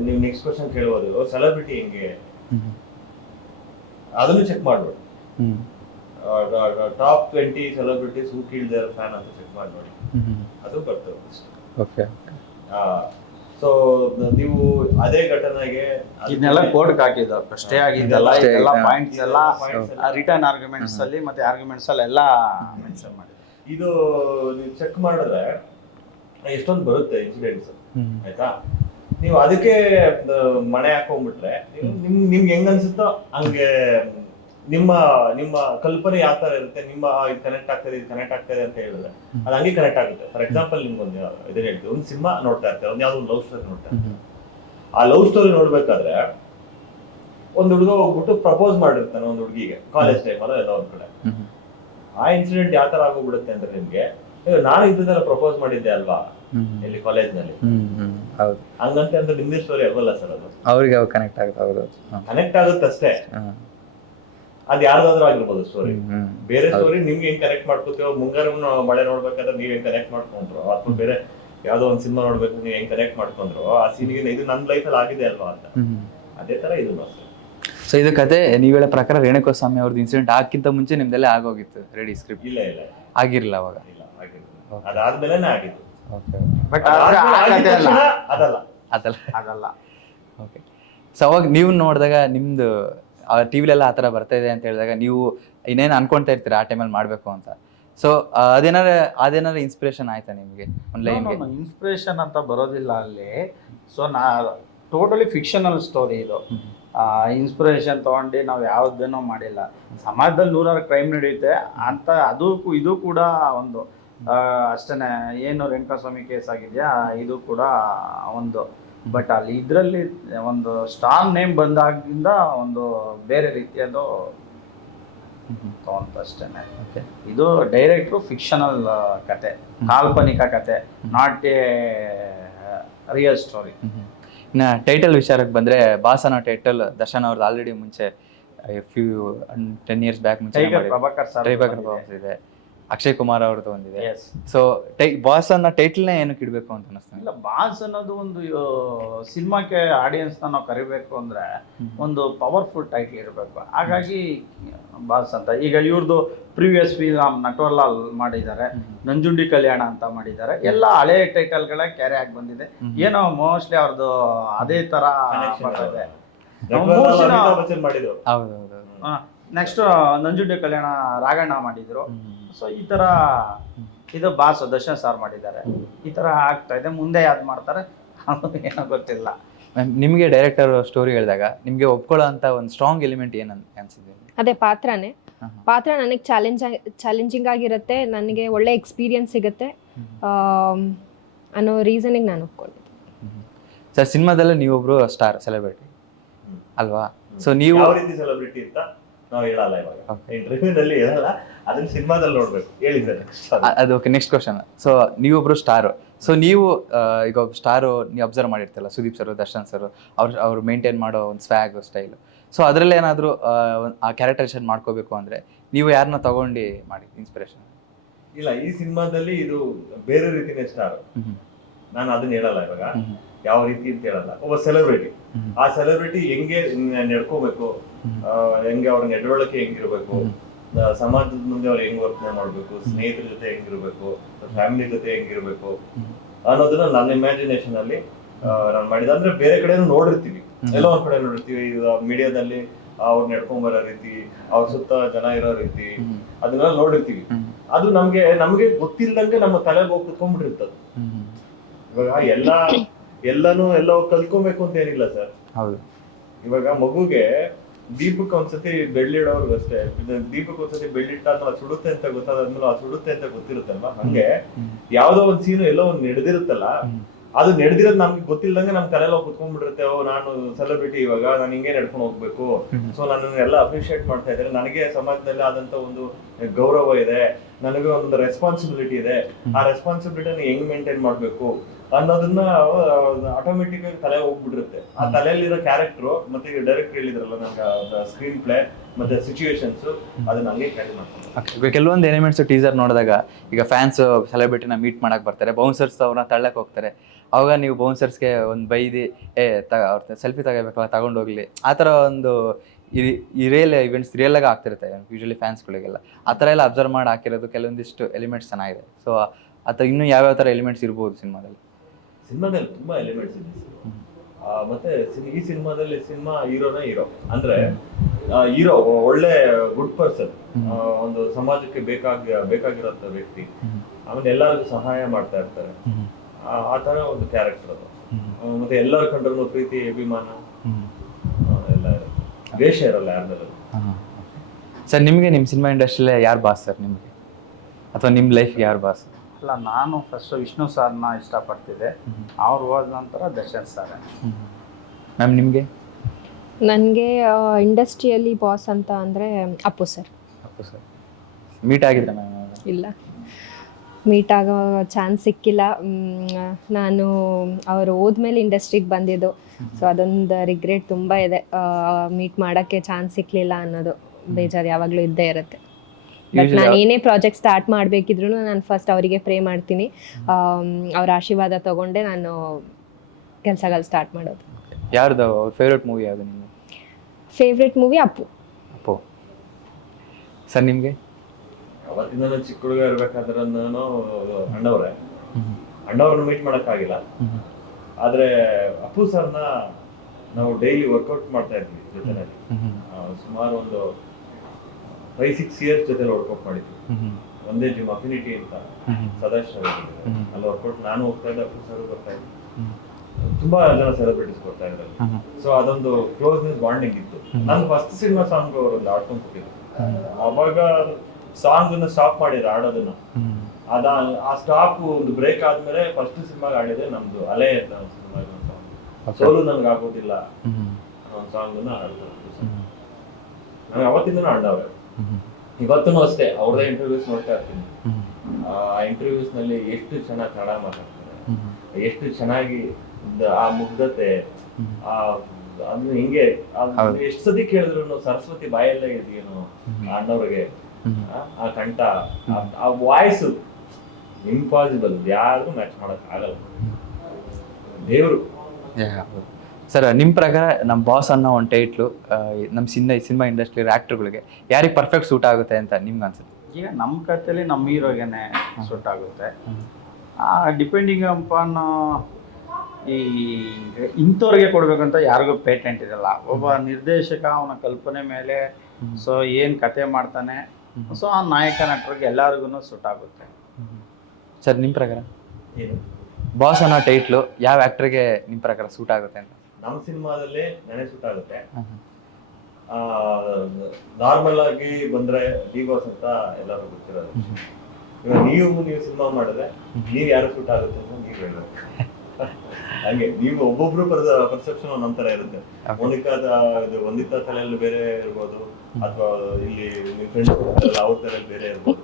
ನೀವು ನೆಕ್ಸ್ಟ್ ಕ್ವಶನ್ ಕೇಳ್ಬೋದು, ಸೆಲೆಬ್ರಿಟಿ ಹೆಂಗೆ ಅದನ್ನು ಚೆಕ್ ಮಾಡ್ಬೇಡಿ. Top 20 celebrities who killed their fan ಅಂತ ಚೆಕ್ ಮಾಡಿ ನೋಡಿ, ಅದು ಬರ್ತದೆ. ಸೊ ನೀವು ಅದೇ ಘಟನೆಗೆ ಇದನ್ನೆಲ್ಲ ಕೋರ್ಟ್ಗೆ ಹಾಕಿದ್ದು ಸ್ಟೇ ಆಗಿದ್ದೆಲ್ಲ, ಇದೆಲ್ಲ ಪಾಯಿಂಟ್ಸ್ ಎಲ್ಲ ರಿಟರ್ನ್ ಆರ್ಗ್ಯುಮೆಂಟ್ಸ್ ಅಲ್ಲಿ ಮತ್ತೆ ಆರ್ಗ್ಯುಮೆಂಟ್ಸ್ ಅಲ್ಲಿ ಎಲ್ಲ ಮೆನ್ಷನ್ ಮಾಡಿದ್ರು. ಇದು ನೀವು ಚೆಕ್ ಮಾಡಿದ್ರೆ ಎಷ್ಟೊಂದು ಬರುತ್ತೆ ಇನ್ಸಿಡೆಂಟ್ಸ್ ಆಯ್ತಾ. ನೀವು ಅದಕ್ಕೆ ಮಣೆ ಹಾಕೊಂಡ್ಬಿಟ್ರೆ ನಿಮ್ಗೆ ಹೆಂಗ್ ಅನ್ಸುತ್ತೋ ಹಂಗೆ ನಿಮ್ಮ ನಿಮ್ಮ ಕಲ್ಪನೆ ಯಾವ ತರ ಇರುತ್ತೆ, ನಿಮ್ಮ ಇದು ಕನೆಕ್ಟ್ ಆಗ್ತದೆ ಅಂತ ಹೇಳಿದ್ರೆ ಅದು ಹಂಗೆ ಕನೆಕ್ಟ್ ಆಗುತ್ತೆ. ಫಾರ್ ಎಕ್ಸಾಂಪಲ್ ನಿಮ್ಗೊಂದು ಇದನ್ನ ಹೇಳ್ತೀವಿ, ಒಂದು ಸಿನಿಮಾ ನೋಡ್ತಾ ಇರ್ತಾರೆ, ಒಂದು ಯಾವ್ದೋ ಒಂದು ಲವ್ ಸ್ಟೋರಿ ನೋಡ್ತಾ ಇರ್ತಾರೆ. ಆ ಲವ್ ಸ್ಟೋರಿ ನೋಡ್ಬೇಕಾದ್ರೆ ಒಂದು ಹುಡುಗ ಹೋಗ್ಬಿಟ್ಟು ಪ್ರಪೋಸ್ ಮಾಡಿರ್ತಾನೆ ಒಂದು ಹುಡುಗಿಗೆ ಕಾಲೇಜ್ ಟೈಮ್ ಅಲ್ಲ ಎಲ್ಲ ಒಂದ್ ಕಡೆ. ಆ ಇನ್ಸಿಡೆಂಟ್ ಯಾವ ತರ ಆಗೋಗ್ಬಿಡುತ್ತೆ ಅಂದ್ರೆ ನಿಮ್ಗೆ, ನಾನು ಇಂಥದ್ದೆಲ್ಲ ಪ್ರಪೋಸ್ ಮಾಡಿದ್ದೆ ಅಲ್ವಾ ಇಲ್ಲಿ ಕಾಲೇಜ್ ನಲ್ಲಿ, ಹಂಗಂತ ಅಂದ್ರೆ ನಿಮ್ದೇ ಸ್ಟೋರಿ ಆಗಲ್ಲ ಸರ್, ಅದು ಅವ್ರಿಗೆ ಕನೆಕ್ಟ್ ಆಗುತ್ತೆ. ಕನೆಕ್ಟ್ ಆಗುತ್ತೆ ಅಷ್ಟೇ, ಅದ್ ಯಾರ್ದಾದ್ರೂ ಆಗಿರ್ಬೋದು ಸ್ಟೋರಿ. ಬೇರೆ ಸ್ಟೋರಿ ನಿಮ್ಗೆ ಹೆಂಗ್ ಕನೆಕ್ಟ್ ಮಾಡ್ಕೋತೀವೋ, ಮುಂಗಾರು ಮಳೆ ನೋಡ್ಬೇಕಾದ್ರೆ ನೀವ್ ಹೆಂಗ್ ಕನೆಕ್ಟ್ ಮಾಡ್ಕೊಂಡ್ರು, ಅಥವಾ ಬೇರೆ ಯಾವ್ದೋ ಒಂದ್ ಸಿನಿಮಾ ನೋಡ್ಬೇಕು ನೀವ್ ಹೆಂಗ್ ಕನೆಕ್ಟ್ ಮಾಡ್ಕೊಂಡ್ರು, ಆ ಸೀನ್ಗೆ ಇದು ನನ್ ಲೈಫಲ್ಲಿ ಆಗಿದೆ ಅಲ್ವಾ ಅಂತ, ಅದೇ ತರ ಇದು. ಸೊ ಇದು ಕತೆ ನೀವ್ ಹೇಳೋ ಪ್ರಕಾರ ರೇಣುಕಾಸ್ವಾಮಿ ಅವ್ರದ್ದು ಇನ್ಸಿಡೆಂಟ್ ಆಗಕ್ಕಿಂತ ಮುಂಚೆ ನಿಮ್ದೆಲ್ಲ ಆಗೋಗಿತ್ತು ರೆಡಿ ಸ್ಕ್ರಿಪ್ಟ್? ಇಲ್ಲ ಇಲ್ಲ ಆಗಿರ್ಲಿಲ್ಲ ಅವಾಗ? ಇಲ್ಲ ಆಗಿರ್ಲಿಲ್ಲ, ಅದಾದ್ಮೇಲೆ ಆಗಿದ್ದು. ಬಟ್ ಅದಲ್ಲ. ಓಕೆ. ಸೊ ಅವಾಗ ನೀವು ನೋಡಿದಾಗ ನಿಮ್ದು ಟಿವಿಲೆಲ್ಲ ಆ ಥರ ಬರ್ತಾ ಇದೆ ಅಂತ ಹೇಳಿದಾಗ ನೀವು ಇನ್ನೇನು ಅನ್ಕೊಂತಾ ಇರ್ತೀರ ಆ ಟೈಮಲ್ಲಿ ಮಾಡಬೇಕು ಅಂತ. ಸೊ ಅದೇನಾರ ಇನ್ಸ್ಪಿರೇಷನ್ ಆಯ್ತಾ ನಿಮಗೆ ಆನ್ಲೈನ್ಗೆ? ಇನ್ಸ್ಪಿರೇಷನ್ ಅಂತ ಬರೋದಿಲ್ಲ ಅಲ್ಲಿ. ಸೊ ಟೋಟಲಿ ಫಿಕ್ಷನಲ್ ಸ್ಟೋರಿ ಇದು. ಇನ್ಸ್ಪಿರೇಷನ್ ತೊಗೊಂಡು ನಾವು ಯಾವುದೇನೋ ಮಾಡಿಲ್ಲ. ಸಮಾಜದಲ್ಲಿ 100 ಕ್ರೈಮ್ ನಡೆಯುತ್ತೆ ಅಂತ, ಇದು ಕೂಡ ಒಂದು ಅಷ್ಟೇ. ಏನು ರೇಣುಕಾಸ್ವಾಮಿ ಕೇಸ್ ಆಗಿದೆಯಾ, ಇದು ಕೂಡ ಒಂದು. ಬಟ್ ಅಲ್ಲಿ ಇದರಲ್ಲಿ ಒಂದು ಸ್ಟ್ರಾಂಗ್ ನೇಮ್ ಬಂದಾಗಿಂದ ಒಂದು ಬೇರೆ ರೀತಿಯದು ಅಷ್ಟೇನೆ. ಇದು ಡೈರೆಕ್ಟ್ರು ಫಿಕ್ಷನಲ್ ಕತೆ, ಕಾಲ್ಪನಿಕ ಕತೆ, ನಾಟ್ ಎ ರಿಯಲ್ ಸ್ಟೋರಿ. ಇನ್ನು ಟೈಟಲ್ ವಿಚಾರಕ್ಕೆ ಬಂದರೆ, ಬಾಸ್ ಅನ್ನೋ ಟೈಟಲ್ ದರ್ಶನ್ ಅವ್ರದ್ದು ಆಲ್ರೆಡಿ ಮುಂಚೆ 10 years ಬ್ಯಾಕ್ ಮುಂಚೆ ಪ್ರಭಾಕರ್ ಸರ್ ಇದೆ, ಅಕ್ಷಯ್ ಕುಮಾರ್ ಅವ್ರದ್ದು ಒಂದಿದೆ. ಸೊ ಬಾಸ್ ಅನ್ನೋ ಟೈಟಲ್ನೇ ಏನಕ್ಕೆ ಇಡಬೇಕು ಅಂತ ಅನಿಸ್ತಾನೆ? ಇಲ್ಲ, ಬಾಸ್ ಅನ್ನೋದು ಒಂದು ಸಿನಿಮಾಕ್ಕೆ ಆಡಿಯನ್ಸ್ನ ನಾವು ಕರಿಬೇಕು ಅಂದ್ರೆ ಒಂದು ಪವರ್ಫುಲ್ ಟೈಟ್ಲ್ ಇರಬೇಕು. ಹಾಗಾಗಿ ಬಾಸ್ ಅಂತ. ಈಗ ಇವ್ರದ್ದು ಪ್ರೀವಿಯಸ್ ಫಿಲಮ್ ನಟೋರ್ಲಾಲ್ ಮಾಡಿದ್ದಾರೆ, ನಂಜುಂಡಿ ಕಲ್ಯಾಣ ಅಂತ ಮಾಡಿದ್ದಾರೆ, ಎಲ್ಲ ಹಳೆ ಟೈಟಲ್ಗಳೇ ಕ್ಯಾರಿ ಆಗಿ ಬಂದಿದೆ. ಏನೋ ಮೋಸ್ಟ್ಲಿ ಅವ್ರದ್ದು ಅದೇ ತರ ಬರ್ತದೆ. ನೆಕ್ಸ್ಟ್ ನಂಜುಂಡಿ ಕಲ್ಯಾಣ ರಾಘಣ್ಣ ಮಾಡಿದ್ರು. ಸೊ ಈ ತರ ಇದು ಬಾಸ್ ದರ್ಶನ್ ಸಾರ್ ಮಾಡಿದ್ದಾರೆ. ಈ ತರ ಆಗ್ತಾ ಇದೆ. ಮುಂದೆ ಯಾವ್ದು ಮಾಡ್ತಾರೆ ಏನೋ ಗೊತ್ತಿಲ್ಲ. ನಿಮಗೆ ಡೈರೆಕ್ಟರ್ ಸ್ಟೋರಿ ಹೇಳಿದಾಗ ನಿಮಗೆ ಒಪ್ಕೊಳ್ಳೋ ಅಂತ ಒಂದು ಸ್ಟ್ರಾಂಗ್ ಎಲಿಮೆಂಟ್ ಏನು ಅನ್ಸಿದೆ? ಅದೇ ಪಾತ್ರನೇ. ಪಾತ್ರ ನನಗೆ ಚಾಲೆಂಜಿಂಗ್ ಆಗಿರುತ್ತೆ, ನನಗೆ ಒಳ್ಳೆ ಎಕ್ಸ್ಪೀರಿಯನ್ಸ್ ಸಿಗುತ್ತೆ ಅನ್ನೋ ರೀಸನಿಗೆ ನಾನು ಒಪ್ಕೊಂಡಿದ್ದೆ. ಸರ್ ಸಿನಿಮಾದಲ್ಲೇ ನೀವೊಬ್ರು ಸ್ಟಾರ್ ಸೆಲೆಬ್ರಿಟಿ ಅಲ್ವಾ? ಸೊ ನೀವು ಯಾವ ರೀತಿ ಸೆಲೆಬ್ರಿಟಿ ಅಂತ ನಾವು ಹೇಳಲ್ಲ ಇವಾಗ, ಇಂಟರ್ವ್ಯೂನಲ್ಲಿ ಹೇಳಲ್ಲ, ಅದನ್ನ ಸಿನಿಮಾದಲ್ಲಿ ನೋಡ್ಬೇಕು. ಹೇಳಿ ಸರ್. ಅದು ಓಕೆ. Next question. ಸೊ ನೀವೊಬ್ರು ಸ್ಟಾರು. ಸೊ ನೀವು ಈಗ ಒಬ್ಬ ಸ್ಟಾರು ನೀವು ಅಬ್ಸರ್ವ್ ಮಾಡಿರ್ತಿಲ್ಲ, ಸುದೀಪ್ ಸರ್, ದರ್ಶನ್ ಸರ್, ಅವ್ರು ಮೇಂಟೈನ್ ಮಾಡೋ ಒಂದು ಸ್ವ್ಯಾಗ್ ಸ್ಟೈಲ್. ಸೊ ಅದರಲ್ಲಿ ಏನಾದರೂ ಆ ಕ್ಯಾರೆಕ್ಟರೈಸೇಷನ್ ಮಾಡ್ಕೋಬೇಕು ಅಂದರೆ ನೀವು ಯಾರನ್ನ ತಗೊಂಡು ಮಾಡಿ ಇನ್ಸ್ಪಿರೇಷನ್? ಇಲ್ಲ, ಈ ಸಿನಿಮಾದಲ್ಲಿ ಇದು ಬೇರೆ ರೀತಿನೇ ಸ್ಟಾರ್. ನಾನು ಅದನ್ನ ಹೇಳಲ್ಲ ಇವಾಗ, ಯಾವ ರೀತಿ ಅಂತ ಹೇಳಲ್ಲ. ಒಬ್ಬ ಸೆಲೆಬ್ರಿಟಿ, ಆ ಸೆಲೆಬ್ರಿಟಿ ಹೆಂಗೆ ನಡ್ಕೋಬೇಕು, ಹೆಂಗೆ ಅವ್ರ ನಡವಳಿಕೆ ಹೆಂಗಿರ್ಬೇಕು, ಸಮಾಜದ ಮುಂದೆ ಅವ್ರು ಹೆಂಗ್ ವರ್ತನೆ ಮಾಡ್ಬೇಕು, ಸ್ನೇಹಿತರ ಜೊತೆ ಹೆಂಗಿರ್ಬೇಕು, ಫ್ಯಾಮಿಲಿ ಜೊತೆ ಹೆಂಗಿರ್ಬೇಕು ಅನ್ನೋದನ್ನ ನನ್ನ ಇಮ್ಯಾಜಿನೇಷನ್ ಅಲ್ಲಿ ನಾನು ಮಾಡಿದ. ಅಂದ್ರೆ ಬೇರೆ ಕಡೆನೂ ನೋಡಿರ್ತೀವಿ, ಎಲ್ಲೋ ಒಂದ್ ಕಡೆ ನೋಡಿರ್ತೀವಿ, ಮೀಡಿಯಾದಲ್ಲಿ ಅವ್ರು ನಡ್ಕೊಂಡ್ ಬರೋ ರೀತಿ, ಅವ್ರ ಸುತ್ತ ಜನ ಇರೋ ರೀತಿ, ಅದನ್ನೆಲ್ಲ ನೋಡಿರ್ತೀವಿ. ಅದು ನಮ್ಗೆ ಗೊತ್ತಿಲ್ದಂಗೆ ನಮ್ಮ ತಲೆಗೆ ಹೋಗಿ ಕುತ್ಕೊಂಡ್ಬಿಟ್ಟಿರ್ತದೆ. ಇವಾಗ ಎಲ್ಲೋ ಕಲ್ತ್ಕೊಬೇಕು ಅಂತ ಏನಿಲ್ಲ ಸರ್. ಹೌದು. ಇವಾಗ ಮಗುಗೆ ದೀಪಕ್ ಒಂದ್ಸತಿ ಬೆಳ್ಳಿಡೋರ್ಗು ಅಷ್ಟೇ, ದೀಪಕ್ ಒಂದ್ಸತಿ ಬೆಳ್ಳಿಟ್ಟಾದ್ಮೇಲೆ ಅದು ಸುಡುತ್ತೆ ಅಂತ ಗೊತ್ತಾದ್ಮೇಲೆ ಅದು ಸುಡುತ್ತೆ ಅಂತ ಗೊತ್ತಿರುತ್ತಲ್ವಾ, ಹಂಗೆ ಯಾವ್ದೋ ಒಂದ್ ಸೀನು ಎಲ್ಲೋ ಒಂದ್ ನಡೆದಿರುತ್ತಲ್ಲ, ಅದು ನಡೆದಿರೋದು ನಮ್ಗೆ ಗೊತ್ತಿಲ್ಲದಂಗೆ ನಮ್ ತಲೆಲ್ಲ ಕುತ್ಕೊಂಡ್ಬಿಟ್ಟಿರುತ್ತೆ. ನಾನು ಸೆಲೆಬ್ರಿಟಿ, ಇವಾಗ ನಾನು ಹಿಂಗೆ ನಡ್ಕೊಂಡು ಹೋಗ್ಬೇಕು, ಸೊ ನನ್ನನ್ನೆಲ್ಲ ಅಪ್ರಿಶಿಯೇಟ್ ಮಾಡ್ತಾ ಇದ್ದಾರೆ, ನನಗೆ ಸಮಾಜದಲ್ಲಿ ಆದಂತ ಒಂದು ಗೌರವ ಇದೆ, ನನಗೆ ಒಂದು ರೆಸ್ಪಾನ್ಸಿಬಿಲಿಟಿ ಇದೆ, ಆ ರೆಸ್ಪಾನ್ಸಿಬಿಲಿಟಿನ ಹೆಂಗ್ ಮೇಂಟೈನ್ ಮಾಡ್ಬೇಕು ಅನ್ನೋದನ್ನ ಆಟೋಮೆಟಿಕ್ ಆಗಿ ತಲೆ ಹೋಗ್ಬಿಟ್ಟಿರುತ್ತೆ. ಆ ತಲೆಯಲ್ಲಿರೋ ಕ್ಯಾರೆಕ್ಟರ್ ಮತ್ತೆ ಡೈರೆಕ್ಟ್ ಹೇಳಿದ್ರಲ್ಲ ನಂಗೆ ಸ್ಕ್ರೀನ್ ಪ್ಲೇ ಮತ್ತೆ ಸಿಚುವೇಶನ್ಸ್ ಅದನ್ನ ಹಂಗೆ ಕ್ಯಾರಿ ಮಾಡ್ತಾರೆ. ಕೆಲವೊಂದು ಎಲಿಮೆಂಟ್ಸ್ ಟೀಸರ್ ನೋಡಿದಾಗ ಈಗ ಫ್ಯಾನ್ಸ್ ಸೆಲೆಬ್ರಿಟಿನ ಮೀಟ್ ಮಾಡಕ್ ಬರ್ತಾರೆ, ಬೌನ್ಸರ್ಸ್ ಅವ್ರನ್ನ ತಳ್ಳಕ್ ಹೋಗ್ತಾರೆ, ಅವಾಗ ನೀವು ಬೌನ್ಸರ್ಸ್ಗೆ ಒಂದು ಬೈದಿ ಅವ್ರ ಸೆಲ್ಫಿ ತಗೋಬೇಕಲ್ಲ, ತಗೊಂಡೋಗ್ಲಿ, ಆ ಥರ ಒಂದು ಈ ರಿಯಲ್ ಇವೆಂಟ್ಸ್ ರಿಯಲ್ ಆಗಿ ಆಗ್ತಿರುತ್ತೆ ಯೂಶಲಿ ಫ್ಯಾನ್ಸ್ಗಳಿಗೆಲ್ಲ. ಆ ಥರ ಎಲ್ಲ ಅಬ್ಸರ್ವ್ ಮಾಡಿ ಹಾಕಿರೋದು ಕೆಲವೊಂದಿಷ್ಟು ಎಲಿಮೆಂಟ್ಸ್ ಚೆನ್ನಾಗಿದೆ. ಸೊ ಅಥವಾ ಇನ್ನೂ ಯಾವ್ಯಾವ ಥರ ಎಲಿಮೆಂಟ್ಸ್ ಇರ್ಬೋದು ಸಿನಿಮಾದಲ್ಲಿ ತುಂಬಾ ಎಲಿಮೆಂಟ್ಸ್ ಇದೆ. ಮತ್ತೆ ಈ ಸಿನಿಮಾದಲ್ಲಿ ಹೀರೋ ಅಂದ್ರೆ ಹೀರೋ ಒಳ್ಳೆ ಗುಡ್ ಪರ್ಸನ್, ಒಂದು ಸಮಾಜಕ್ಕೆ ಬೇಕಾಗಿರೋಂಥ ವ್ಯಕ್ತಿ, ಆಮೇಲೆ ಎಲ್ಲರಿಗೂ ಸಹಾಯ ಮಾಡ್ತಾ ಇರ್ತಾರೆ, ಆ ತರ ಒಂದು ಕ್ಯಾರೆಕ್ಟರ್ ಅದು. ಮತ್ತೆ ಎಲ್ಲರ ಕಂಡ್ರು ಪ್ರೀತಿ ಅಭಿಮಾನ ಎಲ್ಲ ಇರುತ್ತೆ, ದ್ವೇಷ ಇರಲ್ಲ ಯಾರ್ದಲ್ಲೂ. ಸರ್ ನಿಮಗೆ ನಿಮ್ಮ ಸಿನಿಮಾ ಇಂಡಸ್ಟ್ರಿಯಲ್ಲೇ ಯಾರು ಬಾಸ್ ಸರ್ ನಿಮಗೆ, ಅಥವಾ ನಿಮ್ಮ ಲೈಫ್ಗೆ ಯಾರು ಬಾಸ್? ಅಲ್ಲ, ನಾನು ಫಸ್ಟ್ ವಿಷ್ಣು ಸರ್ನ ಇಷ್ಟಪಡ್ತಿದ್ದೆ, ಅವ್ರು ಹೋದ ನಂತರ ದರ್ಶನ್ ಸರ್. ಮ್ಯಾಮ್ ನಿಮಗೆ? ನನಗೆ ಇಂಡಸ್ಟ್ರಿಯಲ್ಲಿ ಬಾಸ್ ಅಂತ ಅಂದರೆ Appu sir. Appu sir meet ಆಗಿದ್ರೆ ಮ್ಯಾಮ್? ಇಲ್ಲ, ಮೀಟ್ ಆಗೋ ಚಾನ್ಸ್ ಸಿಕ್ಕಿಲ್ಲ. ನಾನು ಅವರು ಹೋದ್ಮೇಲೆ ಇಂಡಸ್ಟ್ರಿಗೆ ಬಂದಿದ್ದು, ಸೊ ಅದೊಂದು ರಿಗ್ರೆಟ್ ತುಂಬ ಇದೆ. ಮೀಟ್ ಮಾಡೋಕ್ಕೆ ಚಾನ್ಸ್ ಸಿಕ್ಕಲಿಲ್ಲ ಅನ್ನೋದು ಬೇಜಾರು ಯಾವಾಗಲೂ ಇದ್ದೇ ಇರುತ್ತೆ. ಬಟ್ ನಾನು ಏನೇ ಪ್ರಾಜೆಕ್ಟ್ ಸ್ಟಾರ್ಟ್ ಮಾಡಬೇಕಿದ್ರು ನಾನು ಫಸ್ಟ್ ಅವರಿಗೆ ಪ್ರೇ ಮಾಡ್ತೀನಿ, ಅವ್ರ ಆಶೀರ್ವಾದ ತೊಗೊಂಡೆ ನಾನು ಕೆಲಸಗಳು ಸ್ಟಾರ್ಟ್ ಮಾಡೋದು. ಯಾರ್ದು ಫೇವ್ರೆಟ್ ಮೂವಿ ಯಾವುದು ನಿಮಗೆ? Favourite movie Appu. Appu sir ನಿಮಗೆ? ಅವತ್ತಿಂದ ನಾನು ಚಿಕ್ಕ ಹುಡುಗ ಇರ್ಬೇಕಾದ್ರೆ ನಾನು ಅಣ್ಣವ್ರನ್ನ ಮೀಟ್ ಮಾಡೋಕ್ಕಾಗಿಲ್ಲ, ಆದ್ರೆ ಅಪ್ಪು ಸರ್ನ ನಾವು ಡೈಲಿ ವರ್ಕೌಟ್ ಮಾಡ್ತಾ ಇದ್ವಿ ಜೊತೆನಲ್ಲಿ. ಸುಮಾರು ಒಂದು 5-6 years ಜೊತೆಲಿ ವರ್ಕೌಟ್ ಮಾಡಿದ್ವಿ. ಒಂದೇ ಜಿಮ್ ಅಫಿನಿಟಿ ಅಂತ ಸದಾಶಿವ, ಅಲ್ಲಿ ವರ್ಕೌಟ್ ನಾನು ಹೋಗ್ತಾ ಇದ್ದೆ, ಅಪ್ಪು ಸರ್ ಬರ್ತಾ ಇದ್ದೆ, ತುಂಬಾ ಜನ ಸೆಲೆಬ್ರಿಟೀಸ್ ಬರ್ತಾ ಇದ್ರು. ಸೊ ಅದೊಂದು ಕ್ಲೋಸ್ನೆಸ್ ಬಾಂಡಿಂಗ್ ಇತ್ತು. ನಾನು ಫಸ್ಟ್ ಸಿನಿಮಾ ಸಾಂಗ್ ಅವರು ಒಂದು ಆಡ್ಕೊಂಡು ಕೊಟ್ಟಿದ್ರು, ಅವಾಗ ಸಾಂಗ್ ಅನ್ನ ಸ್ಟಾಪ್ ಮಾಡಿದ್ರು ಆಡೋದನ್ನ. ಆ ಸ್ಟಾಪ್ ಒಂದು ಬ್ರೇಕ್ ಆದ್ಮೇಲೆ ಫಸ್ಟ್ ಸಿನಿಮಾಗ ಆಡಿದೆ ನಮ್ದು ಅಲೆ ಅಂತ ಒಂದು ಸಿನಿಮಾ ಸಾಂಗ್, ಸೋಲು ನನ್ಗೆ ಆಗೋದಿಲ್ಲ ಒಂದು ಸಾಂಗ್ ಅನ್ನ ಆಡಿದ್ರು. ನಾನು ಅವತ್ತಿಂದ ಆಡವ್ರೆ, ಇವತ್ತೂ ಅಷ್ಟೇ ಅವ್ರದೇ ಇಂಟರ್ವ್ಯೂಸ್ ನೋಡ್ತಾ ಇರ್ತೀನಿ. ಆ ಇಂಟರ್ವ್ಯೂಸ್ ನಲ್ಲಿ ಎಷ್ಟು ಚೆನ್ನಾಗಿ ಕನ್ನಡ ಮಾತಾಡ್ತಾರೆ, ಎಷ್ಟು ಚೆನ್ನಾಗಿ ಆ ಮುಗ್ಧತೆ, ಅದು ಹಿಂಗೆ ಎಷ್ಟು ಸತಿ ಕೇಳಿದ್ರು ಸರಸ್ವತಿ ಬಾಯಲ್ಲೇ ಇದೆಯೇನೋ ಅಣ್ಣವ್ರಿಗೆ, ಆ ಕಂಠ, ಆ ವಾಯ್ಸ್ ಇಂಪಾಸಿಬಲ್, ಯಾರು ಮ್ಯಾಚ್ ಮಾಡಕ್ ಆಗಲ್ಲ, ದೇವ್ರು. ಸರ್ ನಿಮ್ಮ ಪ್ರಕಾರ ನಮ್ಮ ಬಾಸ್ ಅನ್ನೋ ಒಂದು ಟೈಟ್ಲು ನಮ್ಮ ಸಿನಿಮಾ ಇಂಡಸ್ಟ್ರಿ ಆ್ಯಕ್ಟರ್ಗಳಿಗೆ ಯಾರಿಗೆ ಪರ್ಫೆಕ್ಟ್ ಸೂಟ್ ಆಗುತ್ತೆ ಅಂತ ನಿಮ್ಗೆ ಅನ್ಸುತ್ತೆ? ಈಗ ನಮ್ಮ ಕಥೆಯಲ್ಲಿ ನಮ್ಮ ಹೀರೋಗೆನೆ ಸೂಟ್ ಆಗುತ್ತೆ. ಡಿಪೆಂಡಿಂಗ್ ಅಪಾನ್ ಈ ಇಂಥವ್ರಿಗೆ ಕೊಡ್ಬೇಕಂತ ಯಾರಿಗೂ ಪೇಟೆಂಟ್ ಇರಲ್ಲ. ಒಬ್ಬ ನಿರ್ದೇಶಕ ಅವನ ಕಲ್ಪನೆ ಮೇಲೆ ಸೊ ಏನು ಕತೆ ಮಾಡ್ತಾನೆ, ಸೊ ಆ ನಾಯಕ ನಟರಿಗೆ ಎಲ್ಲರಿಗೂ ಸೂಟ್ ಆಗುತ್ತೆ. ಸರ್ ನಿಮ್ಮ ಪ್ರಕಾರ ಬಾಸ್ ಅನ್ನೋ ಟೈಟ್ಲು ಯಾವ ಆ್ಯಕ್ಟ್ರಿಗೆ ನಿಮ್ಮ ಪ್ರಕಾರ ಸೂಟ್ ಆಗುತ್ತೆ ಅಂತ? ನಮ್ಮ ಸಿನಿಮಾದಲ್ಲಿ ನನಗೆ ಸೂಟ್ ಆಗುತ್ತೆ. ನಾರ್ಮಲ್ ಆಗಿ ಬಂದ್ರೆ ಡಿ ಬಾಸ್ ಅಂತ ಎಲ್ಲರೂ ಗೊತ್ತಿರೋದು. ಇವಾಗ ನೀವು ಸಿನಿಮಾ ಮಾಡಿದ್ರೆ ನೀವು ಯಾರು ಸೂಟ್ ಆಗುತ್ತೆ ಅಂತ ನೀವು ಹೇಳಬೇಕು. ಹಂಗೆ ನೀವು ಒಬ್ಬೊಬ್ರು ಪರ್ಸೆಪ್ಷನ್ ಒಂದೊಂದ್ ತರ ಇರುತ್ತೆ. ಒಂದಿತ್ತ ತಲೆಯಲ್ಲಿ ಬೇರೆ ಇರ್ಬೋದು, ಅಥವಾ ಇಲ್ಲಿ ನಿಮ್ ಫ್ರೆಂಡ್ಸ್ ಅವ್ರ ತಲೆಯಲ್ಲಿ ಬೇರೆ ಇರ್ಬೋದು.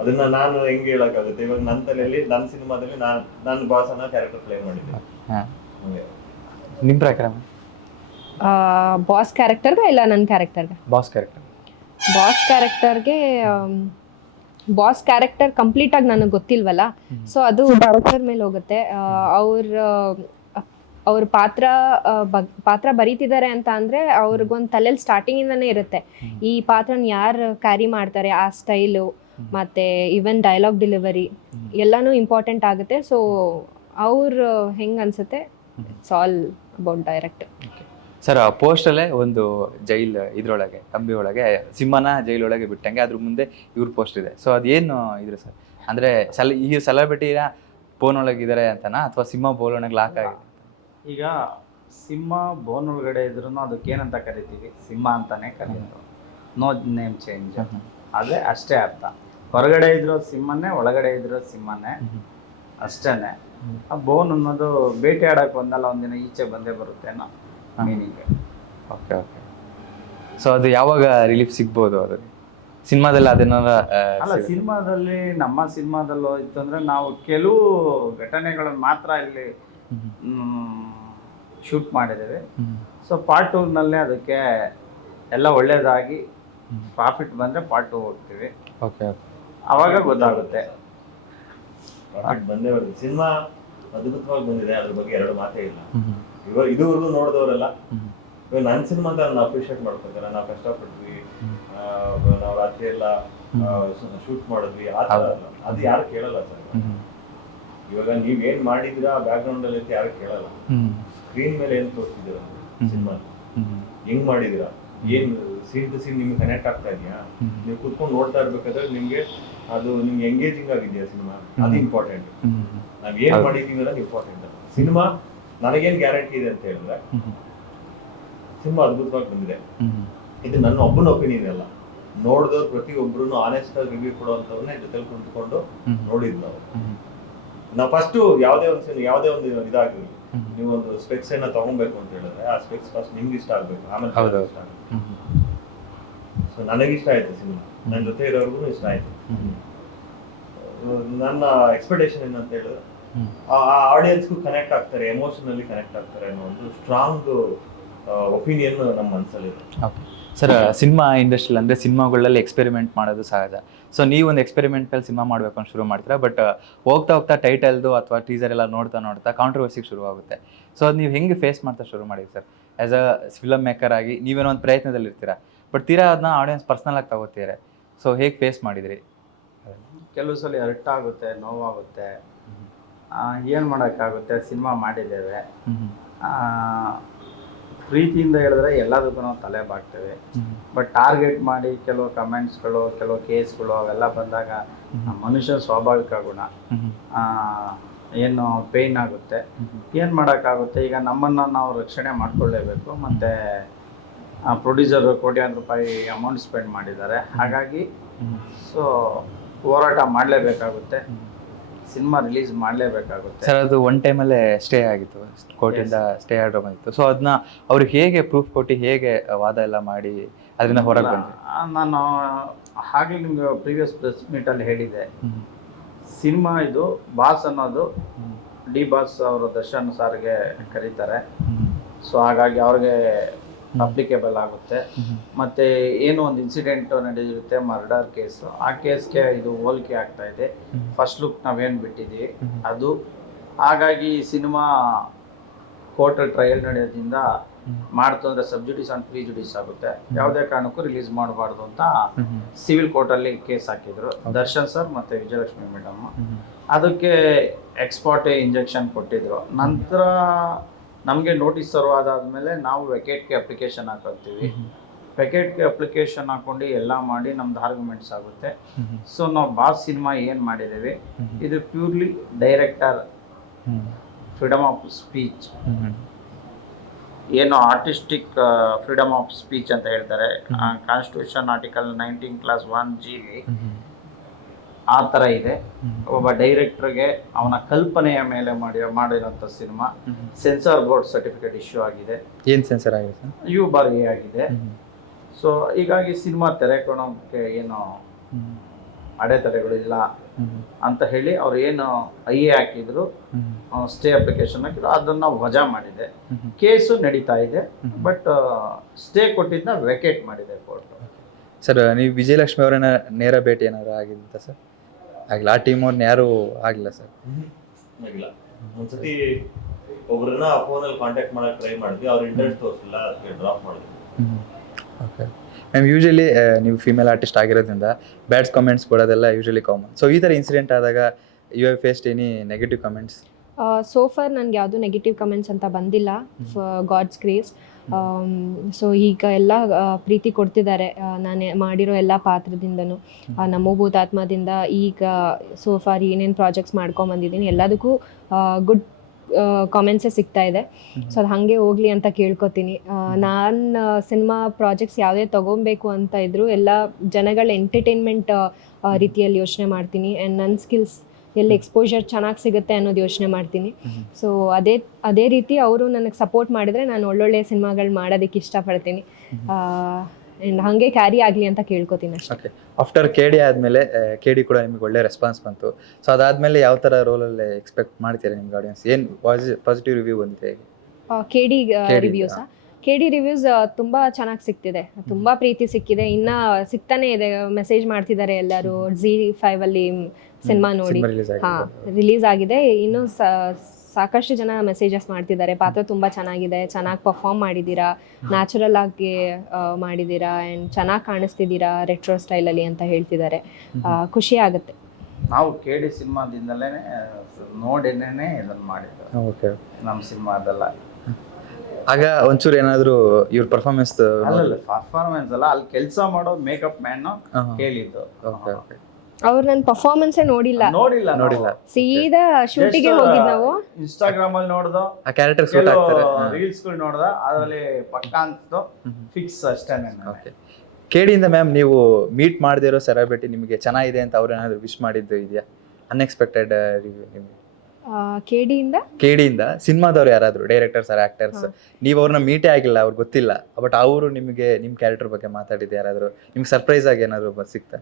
ಅದನ್ನ ನಾನು ಹೆಂಗೆ ಹೇಳಕ್ಕಾಗುತ್ತೆ? ಇವಾಗ ನನ್ನ ತಲೆಯಲ್ಲಿ ನನ್ನ ಸಿನಿಮಾದಲ್ಲಿ ನಾನು ಬಾಸ್ ಅನ್ನೋ ಕ್ಯಾರೆಕ್ಟರ್ ಪ್ಲೇ ಮಾಡಿದ್ದೆ. ಹಂಗೆ ನಿಮ್ಮ ಪ್ರಕಾರ ಬಾಸ್ ಕ್ಯಾರೆಕ್ಟರ್ಗೆ ಇಲ್ಲ ನನ್ನ ಕ್ಯಾರೆಕ್ಟರ್ಗೆ? Boss character. ಬಾಸ್ ಕ್ಯಾರೆಕ್ಟರ್ಗೆ ಬಾಸ್ ಕ್ಯಾರೆಕ್ಟರ್ ಕಂಪ್ಲೀಟ್ ಆಗಿ ನನಗೆ ಗೊತ್ತಿಲ್ವಲ್ಲ, ಸೊ ಅದು ಡೈರೆಕ್ಟರ್ ಮೇಲೆ ಹೋಗುತ್ತೆ. ಅವ್ರ ಪಾತ್ರ ಬರೀತಿದ್ದಾರೆ ಅಂತ ಅಂದ್ರೆ ಅವ್ರಿಗೊಂದು ತಲೆಯಲ್ಲಿ ಸ್ಟಾರ್ಟಿಂಗ್ ಇಂದಾನೇ ಇರುತ್ತೆ, ಈ ಪಾತ್ರನ ಯಾರು ಕ್ಯಾರಿ ಮಾಡ್ತಾರೆ, ಆ ಸ್ಟೈಲು ಮತ್ತೆ ಈವನ್ ಡೈಲಾಗ್ ಡೆಲಿವರಿ ಎಲ್ಲಾನು ಇಂಪಾರ್ಟೆಂಟ್ ಆಗುತ್ತೆ. ಸೊ ಅವ್ರು ಹೆಂಗ್ ಅನ್ಸುತ್ತೆ, it's all about direct. Sir ಪೋಸ್ಟಲ್ಲೇ ಒಂದು ಜೈಲ್ ಇದ್ರೊಳಗೆ ಕಂಬಿ ಒಳಗೆ ಸಿಂಹನ ಜೈಲೊಳಗೆ ಬಿಟ್ಟಂಗೆ ಅದ್ರ ಮುಂದೆ ಇವ್ರ ಪೋಸ್ಟ್ ಇದೆ. ಸೊ ಅದೇನು ಇದ್ರು ಸರ್, ಅಂದರೆ ಈ ಸೆಲೆಬ್ರಿಟಿನ ಬೋನ್ ಒಳಗಿದ್ದಾರೆ ಅಂತನಾ ಅಥವಾ ಸಿಂಹ ಬೋನ್ ಒಳಗೆ ಲಾಕ್ ಆಗಿದೆ? ಈಗ ಸಿಂಹ ಬೋನ್ ಒಳಗಡೆ ಇದ್ರೂ ಅದಕ್ಕೇನಂತ ಕರಿತೀವಿ, ಸಿಂಹ ಅಂತಾನೆ ಕರೆಯೋದು, ನೋ ನೇಮ್ ಚೇಂಜ್, ಅದೇ ಅಷ್ಟೇ ಅರ್ಥ. ಹೊರಗಡೆ ಇದ್ರೋ ಸಿಂಹನೇ, ಒಳಗಡೆ ಇದ್ರೋ ಸಿಂಹನೇ, ಅಷ್ಟೇನೆ. ಆ ಬೋನ್ ಅನ್ನೋದು ಬೇಟೆಯಾಡಕ್ಕೆ ಒಂದಲ್ಲ ಒಂದಿನ ಈಚೆ ಬಂದೇ ಬರುತ್ತೆ ಅನ್ನೋ ಮೀನಿಂಗ್. Okay okay. ಸೊ ಅದು ಯಾವಾಗ ರಿಲೀಫ್ ಸಿಗ್ಬೋದು ಅದು ಸಿನಿಮಾದಲ್ಲಿ? ಅದನ್ನ ಅಲ್ಲ, ಸಿನಿಮಾದಲ್ಲಿ ನಮ್ಮ ಸಿನಿಮಾದಲ್ಲಿ ಇತ್ತು ಅಂದ್ರೆ ನಾವು ಕೆಲವು ಘಟನೆಗಳನ್ನು ಮಾತ್ರ ಇಲ್ಲಿ ಶೂಟ್ ಮಾಡಿದ್ದೇವೆ. ಸೊ ಪಾರ್ಟ್ 2 ಅದಕ್ಕೆ ಎಲ್ಲ ಒಳ್ಳೇದಾಗಿ ಪ್ರಾಫಿಟ್ ಬಂದ್ರೆ ಪಾರ್ಟ್ 2 ಹೋಗ್ತೀವಿ. ಓಕೆ, ಅವಾಗ ಗೊತ್ತಾಗುತ್ತೆ. ಪ್ರಾಫಿಟ್ ಬಂದೇ ಬರುತ್ತೆ. ಸಿನಿಮಾ ಅದ್ಭುತವಾಗಿ ಬಂದಿದೆ, ಅದ್ರ ಬಗ್ಗೆ ಎರಡು ಮಾತೇ ಇಲ್ಲ. ಇದುವರೆಗೂ ನೋಡಿದವರೆಲ್ಲ ಇವಾಗ ನನ್ನ ಸಿನಿಮಾ ಅಂತ ನಾನು ಅಪ್ರಿಷಿಯೇಟ್ ಮಾಡ್ಕೊತಾರೆ. ನಾವು ಕಷ್ಟಪಟ್ವಿ, ನಾವು ರಾತ್ರಿ ಎಲ್ಲ ಶೂಟ್ ಮಾಡಿದ್ವಿ, ಆ ಥರ ಅಲ್ಲ. ಅದು ಯಾರು ಕೇಳಲ್ಲ ಸರ್. ಇವಾಗ ನೀವೇನ್ ಮಾಡಿದಿರಾ ಬ್ಯಾಕ್ ಗ್ರೌಂಡ್ ಅಲ್ಲಿ ಅಂತ ಯಾರು ಕೇಳಲ್ಲ. ಸ್ಕ್ರೀನ್ ಮೇಲೆ ಏನ್ ತೋರಿಸ್ತಿದ್ದೀರಾ ಸಿನಿಮಾ, ಹೆಂಗ್ ಮಾಡಿದಿರಾ, ಏನ್ ಸೀನ್ ಟು ಸೀನ್ ನಿಮ್ಗೆ ಕನೆಕ್ಟ್ ಆಗ್ತಾ ಇದೆಯಾ, ನೀವು ಕುತ್ಕೊಂಡು ನೋಡ್ತಾ ಇರ್ಬೇಕಾದ್ರೆ ನಿಮ್ಗೆ ಅದು ನಿಮ್ಗೆ ಎಂಗೇಜಿಂಗ್ ಆಗಿದೆಯಾ ಸಿನಿಮಾ, ಅದು ಇಂಪಾರ್ಟೆಂಟ್. ನಾವ್ ಏನ್ ಮಾಡಿದೀವಿ ಅನ್ನೋದು ಇಂಪಾರ್ಟೆಂಟ್. ಸಿನಿಮಾ ನನಗೇನ್ ಗ್ಯಾರಂಟಿ ಇದೆ ಅಂತ ಹೇಳಿದ್ರೆ ಸಿನಿಮಾ ಅದ್ಭುತವಾಗಿ ಬಂದಿದೆ. ಇದು ನನ್ನ ಒಬ್ಬನ ಒಪಿನಿಯನ್ ಅಲ್ಲ, ನೋಡಿದವ್ರು ಪ್ರತಿಯೊಬ್ರು ಆನೆಸ್ಟ್ ಆಗಿ ರಿವ್ಯೂ ಕೊಡುವಂತವ್ರನ್ನೇ ಜೊತೆಲಿ ಕುಂತ್ಕೊಂಡು ನೋಡಿದ್ ನಾವು ಫಸ್ಟ್ ಯಾವುದೇ ಒಂದು ಇದಾಗಿರ್ಲಿ, ನೀವು ಒಂದು ಸ್ಪೆಕ್ಸ್ ಅನ್ನ ತಗೊಬೇಕು ಅಂತ ಹೇಳಿದ್ರೆ ಆ ಸ್ಪೆಕ್ಸ್ ಫಸ್ಟ್ ನಿಮ್ಗೆ ಇಷ್ಟ ಆಗ್ಬೇಕು, ಆಮೇಲೆ ಇಷ್ಟ ಆಗುತ್ತೆ. ಸೊ ನನಗಿಷ್ಟ ಆಯ್ತು ಸಿನಿಮಾ, ನನ್ನ ಜೊತೆ ಇರೋರ್ಗು ಇಷ್ಟ ಆಯ್ತು. ನನ್ನ ಎಕ್ಸ್ಪೆಕ್ಟೇಷನ್ ಏನಂತ ಹೇಳಿದ್ರೆ ಆ ಆಡಿಯನ್ಸ್ಗೂ ಕನೆಕ್ಟ್ ಆಗ್ತಾರೆ, ಎಮೋಷನಲಿ ಕನೆಕ್ಟ್ ಆಗ್ತಾರೆ ಅನ್ನೋ ಒಂದು ಸ್ಟ್ರಾಂಗ್ ಒಪಿನಿಯನ್ ನಮ್ಮ ಮನಸ್ಸಲ್ಲಿದೆ. ಓಕೆ ಸರ್, ಸಿನಿಮಾ ಇಂಡಸ್ಟ್ರಿ ಅಂದರೆ ಸಿನಿಮಾಗಳಲ್ಲಿ ಎಕ್ಸ್ಪೆರಿಮೆಂಟ್ ಮಾಡೋದು ಸಹಜ. ಸೊ ನೀವು ಒಂದು ಎಕ್ಸ್ಪೆರಿಮೆಂಟಲ್ಲಿ ಸಿನಿಮಾ ಮಾಡಬೇಕು ಅಂತ ಶುರು ಮಾಡ್ತೀರಾ, ಬಟ್ ಹೋಗ್ತಾ ಹೋಗ್ತಾ ಟೈಟಲ್ದು ಅಥವಾ ಟೀಸರ್ ಎಲ್ಲ ನೋಡ್ತಾ ಕಾಂಟ್ರವರ್ಸಿಗೆ ಶುರು ಆಗುತ್ತೆ. ಸೊ ಅದು ನೀವು ಹೆಂಗೆ ಫೇಸ್ ಮಾಡ್ತಾ ಶುರು ಮಾಡಿದ್ರಿ sir? As a film maker ಆಗಿ ನೀವೇನೋ ಒಂದು ಪ್ರಯತ್ನದಲ್ಲಿ ಇರ್ತೀರಾ, ಬಟ್ ತೀರಾ ಅದನ್ನ ಆಡಿಯನ್ಸ್ ಪರ್ಸ್ನಲ್ ಆಗಿ ತಗೋತೀರಾ. ಸೊ ಹೇಗೆ ಫೇಸ್ ಮಾಡಿದ್ರಿ? ಕೆಲವು ಸಲ ಹರ್ಟ್ ಆಗುತ್ತೆ, ನೋವಾಗುತ್ತೆ, ಏನು ಮಾಡೋಕ್ಕಾಗುತ್ತೆ, ಸಿನಿಮಾ ಮಾಡಿದ್ದೇವೆ. ಪ್ರೀತಿಯಿಂದ ಹೇಳಿದ್ರೆ ಎಲ್ಲದಕ್ಕೂ ನಾವು ತಲೆ ಬಾಗ್ತೇವೆ. ಬಟ್ ಟಾರ್ಗೆಟ್ ಮಾಡಿ ಕೆಲವು ಕಮೆಂಟ್ಸ್ಗಳು, ಕೆಲವು ಕೇಸ್ಗಳು ಅವೆಲ್ಲ ಬಂದಾಗ ಮನುಷ್ಯ ಸ್ವಾಭಾವಿಕ ಗುಣ, ಏನು ಪೇಯ್ನ್ ಆಗುತ್ತೆ. ಏನು ಮಾಡೋಕ್ಕಾಗುತ್ತೆ, ಈಗ ನಮ್ಮನ್ನು ನಾವು ರಕ್ಷಣೆ ಮಾಡ್ಕೊಳ್ಳೇಬೇಕು. ಮತ್ತು ಪ್ರೊಡ್ಯೂಸರು ಕೋಟ್ಯಾಂತರ ರೂಪಾಯಿ ಅಮೌಂಟ್ ಸ್ಪೆಂಡ್ ಮಾಡಿದ್ದಾರೆ, ಹಾಗಾಗಿ ಸೊ ಹೋರಾಟ ಮಾಡಲೇಬೇಕಾಗುತ್ತೆ, ಸಿನಿಮಾ ರಿಲೀಸ್ ಮಾಡಲೇಬೇಕಾಗುತ್ತೆ. ಸರ್ ಅದು ಒನ್ ಟೈಮಲ್ಲೇ ಸ್ಟೇ ಆಗಿತ್ತು, ಕೋರ್ಟಿಂದ ಸ್ಟೇ ಆರ್ಡರ್ ಬಂದಿತ್ತು. ಸೊ ಅದನ್ನ ಅವ್ರಿಗೆ ಹೇಗೆ ಪ್ರೂಫ್ ಕೊಟ್ಟು ಹೇಗೆ ವಾದ ಎಲ್ಲ ಮಾಡಿ ಅದರಿಂದ ಹೊರಗೆ ಬಂದ್ರಿ? ನಾನು ಹಾಗೆ ನಿಮ್ಗೆ ಪ್ರೀವಿಯಸ್ ಪ್ರೆಸ್ ಮೀಟಲ್ಲಿ ಹೇಳಿದೆ, ಸಿನಿಮಾ ಇದು ಬಾಸ್ ಅನ್ನೋದು ಡಿ ಬಾಸ್ ಅವರು ದರ್ಶನ್ ಸಾರ್ಗೆ ಕರೀತಾರೆ. ಸೊ ಹಾಗಾಗಿ ಅವ್ರಿಗೆ ಅಪ್ಲಿಕೇಬಲ್ ಆಗುತ್ತೆ. ಮತ್ತು ಏನೋ ಒಂದು ಇನ್ಸಿಡೆಂಟ್ ನಡೆದಿರುತ್ತೆ, ಮರ್ಡರ್ ಕೇಸು, ಆ ಕೇಸ್ಗೆ ಇದು ಹೋಲಿಕೆ ಆಗ್ತಾ ಇದೆ. ಫಸ್ಟ್ ಲುಕ್ ನಾವೇನು ಬಿಟ್ಟಿದ್ದೀವಿ ಅದು. ಹಾಗಾಗಿ ಸಿನಿಮಾ ಕೋರ್ಟಲ್ಲಿ ಟ್ರಯಲ್ ನಡೆಯೋದ್ರಿಂದ ಮಾಡ್ತು ಅಂದರೆ ಸಬ್ಜುಡಿಸ್ ಆ್ಯಂಡ್ ಪ್ರಿಜುಡಿಸ್ ಆಗುತ್ತೆ, ಯಾವುದೇ ಕಾರಣಕ್ಕೂ ರಿಲೀಸ್ ಮಾಡಬಾರ್ದು ಅಂತ ಸಿವಿಲ್ ಕೋರ್ಟಲ್ಲಿ ಕೇಸ್ ಹಾಕಿದ್ರು ದರ್ಶನ್ ಸರ್ ಮತ್ತು ವಿಜಯಲಕ್ಷ್ಮಿ ಮೇಡಮ್. ಅದಕ್ಕೆ ಎಕ್ಸ್ಪೋರ್ಟೇ ಇಂಜೆಕ್ಷನ್ ಕೊಟ್ಟಿದ್ರು. ನಂತರ ನಮಗೆ ನೋಟಿಸ್ ಸರ್ವ್ ಅದಾದಮೇಲೆ ನಾವು ವೆಕೇಟ್ಗೆ ಅಪ್ಲಿಕೇಶನ್ ಹಾಕೊಳ್ತೀವಿ. ವೆಕೇಟ್ಗೆ ಅಪ್ಲಿಕೇಶನ್ ಹಾಕೊಂಡು ಎಲ್ಲ ಮಾಡಿ ನಮ್ದು ಆರ್ಗ್ಯುಮೆಂಟ್ಸ್ ಆಗುತ್ತೆ. ಸೊ ನಾವು ಬಾಸ್ ಸಿನಿಮಾ ಏನು ಮಾಡಿದ್ದೇವೆ, ಇದು purely director freedom of speech, ಏನು ಆರ್ಟಿಸ್ಟಿಕ್ ಫ್ರೀಡಮ್ ಆಫ್ ಸ್ಪೀಚ್ ಅಂತ ಹೇಳ್ತಾರೆ ಕಾನ್ಸ್ಟಿಟ್ಯೂಷನ್ ಆರ್ಟಿಕಲ್ 19(1)G ಆ ಥರ ಇದೆ. ಒಬ್ಬ ಡೈರೆಕ್ಟರ್ಗೆ ಅವನ ಕಲ್ಪನೆಯ ಮೇಲೆ ಮಾಡಿರೋಂಥ cinema censor board certificate issue ಆಗಿದೆ. ಏನು ಸೆನ್ಸರ್ ಆಗಿದೆ ಸರ್? U/A ಆಗಿದೆ. ಸೊ ಹೀಗಾಗಿ ಸಿನಿಮಾ ತೆರೆಕೊಳ್ಳೋಕ್ಕೆ ಏನು ಅಡೆತಡೆಗಳು ಇಲ್ಲ ಅಂತ ಹೇಳಿ ಅವ್ರು ಏನು IA ಹಾಕಿದ್ರು, ಸ್ಟೇ ಅಪ್ಲಿಕೇಶನ್ ಹಾಕಿದ್ರು, ಅದನ್ನು ವಜಾ ಮಾಡಿದೆ. ಕೇಸು ನಡೀತಾ ಇದೆ, ಬಟ್ ಸ್ಟೇ ಕೊಟ್ಟಿದ್ದನ್ನ ವೆಕೇಟ್ ಮಾಡಿದೆ ಕೋರ್ಟು. ಸರ್ ನೀವು ವಿಜಯಲಕ್ಷ್ಮಿ ಅವರನ್ನ ನೇರ ಭೇಟಿ ಏನಾದ್ರು ಆಗಿದ್ದ ಸರ್? ಆಗಿಲ್ಲ, ಆ ಟೀಮ್ ಅವ್ರನ್ನ ಯಾರು ಆಗಿಲ್ಲ ಸರ್? ಆಗಿಲ್ಲ. ಒಂದ್ಸತಿ ಒಬ್ರನ್ನ ಫೋನಲ್ಲಿ ಕಾಂಟ್ಯಾಕ್ಟ್ ಮಾಡಕ್ ಟ್ರೈ ಮಾಡಿದ್ವಿ, ಅವ್ರ ಇಂಟ್ರೆಸ್ಟ್ ತೋರಿಸಿಲ್ಲ, ಅದಕ್ಕೆ ಡ್ರಾಪ್ ಮಾಡಿದ್ವಿ. ಓಕೆ ಮ್ಯಾಮ್, ಯೂಶಲಿ ನೀವು ಫೀಮೇಲ್ ಆರ್ಟಿಸ್ಟ್ ಆಗಿರೋದ್ರಿಂದ ಬ್ಯಾಡ್ಸ್ ಕಮೆಂಟ್ಸ್ ಕೊಡೋದೆಲ್ಲ ಯೂಶಲಿ ಕಾಮನ್. ಸೊ ಈ ಥರ ಇನ್ಸಿಡೆಂಟ್ ಆದಾಗ you have faced any negative comments? So far ನನಗೆ ಯಾವುದು ನೆಗೆಟಿವ್ ಕಮೆಂಟ್ಸ್ ಅಂತ ಬಂದಿಲ್ಲ, ಗಾಡ್ಸ್ ಗ್ರೇಸ್. ಸೊ ಈಗ ಎಲ್ಲ ಪ್ರೀತಿ ಕೊಡ್ತಿದ್ದಾರೆ ನಾನು ಮಾಡಿರೋ ಎಲ್ಲ ಪಾತ್ರದಿಂದನೂ. ನಮೋ ಭೂತಾತ್ಮದಿಂದ ಈಗ ಸೋ ಫಾರ್ ಏನೇನು ಪ್ರಾಜೆಕ್ಟ್ಸ್ ಮಾಡ್ಕೊಂಬಂದಿದ್ದೀನಿ ಎಲ್ಲದಕ್ಕೂ ಗುಡ್ ಕಾಮೆಂಟ್ಸೇ ಸಿಗ್ತಾ ಇದೆ. ಸೊ ಅದು ಹಾಗೆ ಹೋಗಲಿ ಅಂತ ಕೇಳ್ಕೊತೀನಿ. ನಾನು ಸಿನಿಮಾ ಪ್ರಾಜೆಕ್ಟ್ಸ್ ಯಾವುದೇ ತೊಗೊಬೇಕು ಅಂತ ಇದ್ದರೂ ಎಲ್ಲ ಜನಗಳ ಎಂಟರ್ಟೈನ್ಮೆಂಟ್ ರೀತಿಯಲ್ಲಿ ಯೋಚನೆ ಮಾಡ್ತೀನಿ. ಆ್ಯಂಡ್ ನನ್ನ ಸ್ಕಿಲ್ಸ್ ಎಲ್ಲಿ ಎಕ್ಸ್ಪೋಜರ್ ಚೆನ್ನಾಗಿ ಸಿಗುತ್ತೆ ಅನ್ನೋದು ಯೋಚನೆ ಮಾಡ್ತೀನಿ. ಸೊ ಅದೇ ರೀತಿ ಅವರು ನನಗೆ ಸಪೋರ್ಟ್ ಮಾಡಿದರೆ ನಾನು ಒಳ್ಳೊಳ್ಳೆ ಸಿನಿಮಾಗಳು ಮಾಡೋದಕ್ಕೆ ಇಷ್ಟಪಡ್ತೀನಿ. ಆ್ಯಂಡ್ ಹಾಗೆ ಕ್ಯಾರಿ ಆಗಲಿ ಅಂತ ಕೇಳ್ಕೊತೀನಿ ಅಷ್ಟೇ. ಓಕೆ, ಆಫ್ಟರ್ KD ಆದಮೇಲೆ KD ಕೂಡ ನಿಮಗೆ ಒಳ್ಳೆ ರೆಸ್ಪಾನ್ಸ್ ಬಂತು. ಸೊ ಅದಾದಮೇಲೆ ಯಾವ ಥರ ರೋಲಲ್ಲಿ ಎಕ್ಸ್ಪೆಕ್ಟ್ ಮಾಡ್ತೀರಾ ನಿಮ್ಗೆ ಆಡಿಯನ್ಸ್? ಏನು ಪಾಸಿಟಿವ್ ರಿವ್ಯೂ ಬಂದಿದೆ? KD ರಿವ್ಯೂಸಾ? KD ರಿವ್ಯೂಸ್ ತುಂಬ ಚೆನ್ನಾಗಿ ಸಿಗ್ತಿದೆ, ತುಂಬ ಪ್ರೀತಿ ಸಿಕ್ಕಿದೆ, ಇನ್ನು ಸಿಗ್ತಾನೆ ಇದೆ. ಮೆಸೇಜ್ ಮಾಡ್ತಿದ್ದಾರೆ ಎಲ್ಲರೂ. ZEE5 ಅಲ್ಲಿ ಸಿನಿಮಾ ನೋಡಿ ಹಾಂ ರಿಲೀಸ್ ಆಗಿದೆ, ಇನ್ನೂ ಸಾಕಷ್ಟು ಜನ ಮೆಸೇಜಸ್ ಮಾಡ್ತಿದ್ದಾರೆ. ಪಾತ್ರ ತುಂಬ ಚೆನ್ನಾಗಿದೆ, ಚೆನ್ನಾಗಿ ಪರ್ಫಾರ್ಮ್ ಮಾಡಿದ್ದೀರಾ, ನ್ಯಾಚುರಲ್ ಆಗಿ ಮಾಡಿದ್ದೀರಾ, ಆ್ಯಂಡ್ ಚೆನ್ನಾಗಿ ಕಾಣಿಸ್ತಿದ್ದೀರಾ ರೆಟ್ರೋ ಸ್ಟೈಲಲ್ಲಿ ಅಂತ ಹೇಳ್ತಿದ್ದಾರೆ. ಖುಷಿ ಆಗುತ್ತೆ. ನಾವು KD ಸಿನಿಮಾದಿಂದಲೇ ನೋಡೇನೆ ಇದನ್ನು ಮಾಡಿದ್ದು. ಓಕೆ, ನಮ್ಮ ಸಿನಿಮಾದಲ್ಲ. ಆಗ ಒಂಚೂರು ಏನಾದರೂ ಇವ್ರ ಪರ್ಫಾರ್ಮೆನ್ಸ್ ಪರ್ಫಾರ್ಮೆನ್ಸ್ ಅಲ್ಲ, ಅಲ್ಲಿ ಕೆಲಸ ಮಾಡೋ ಮೇಕಪ್ ಮ್ಯಾನ್ ಕೇಳಿದ್ದು. ಓಕೆ ಓಕೆ, ಅವ್ರು ನನ್ನ ಪರ್ಫಾರ್ಮೆನ್ಸೇ ನೋಡಿಲ್ಲ, ನೋಡಿಲ್ಲ. ಸೀದಾ ಶೂಟಿಗೆ ಹೋಗಿದ್ದು ನಾವು. ಇನ್ಸ್ಟಾಗ್ರಾಮ್ ಅಲ್ಲಿ ನೋಡ್ದೋ, ಆ ಕ್ಯಾರೆಕ್ಟರ್ ಸೂಟ್ ಆಗ್ತಾರೆ. ರೀಲ್ಸ್ ಗಳು ನೋಡ್ದ, ಅದರಲ್ಲಿ ಪಕ್ಕ ಅನ್ಸ್ತು, ಫಿಕ್ಸ್ ಅಷ್ಟೇನೆ. ಓಕೆ, KD ಇಂದ ಮ್ಯಾಮ್ ನೀವು ಮೀಟ್ ಮಾಡದೇ ಇರೋ ಸೆಲೆಬ್ರಿಟಿ ನಿಮಗೆ ಚೆನ್ನಾಗಿದೆ ಅಂತ ಅವ್ರು ಏನಾದರೂ ವಿಶ್ ಮಾಡಿದ್ದು ಇದೆಯಾ? ಅನ್ಎಕ್ಸ್ಪೆಕ್ಟೆಡ್ ರಿವ್ಯೂ ನಿಮಗೆ KD ಇಂದ ಸಿನಿಮಾದವ್ರು ಯಾರಾದರೂ ಡೈರೆಕ್ಟರ್ಸ್ ಆರ್ ಆಕ್ಟರ್ಸ್, ನೀವು ಅವ್ರನ್ನ ಮೀಟೇ ಆಗಿಲ್ಲ, ಅವ್ರಿಗೆ ಗೊತ್ತಿಲ್ಲ, ಬಟ್ ಅವರು ನಿಮಗೆ ನಿಮ್ಮ ಕ್ಯಾರೆಕ್ಟರ್ ಬಗ್ಗೆ ಮಾತಾಡಿದ್ದು ಯಾರಾದರೂ ನಿಮ್ಗೆ ಸರ್ಪ್ರೈಸ್ ಆಗಿ ಏನಾದರೂ ಸಿಗ್ತಾ?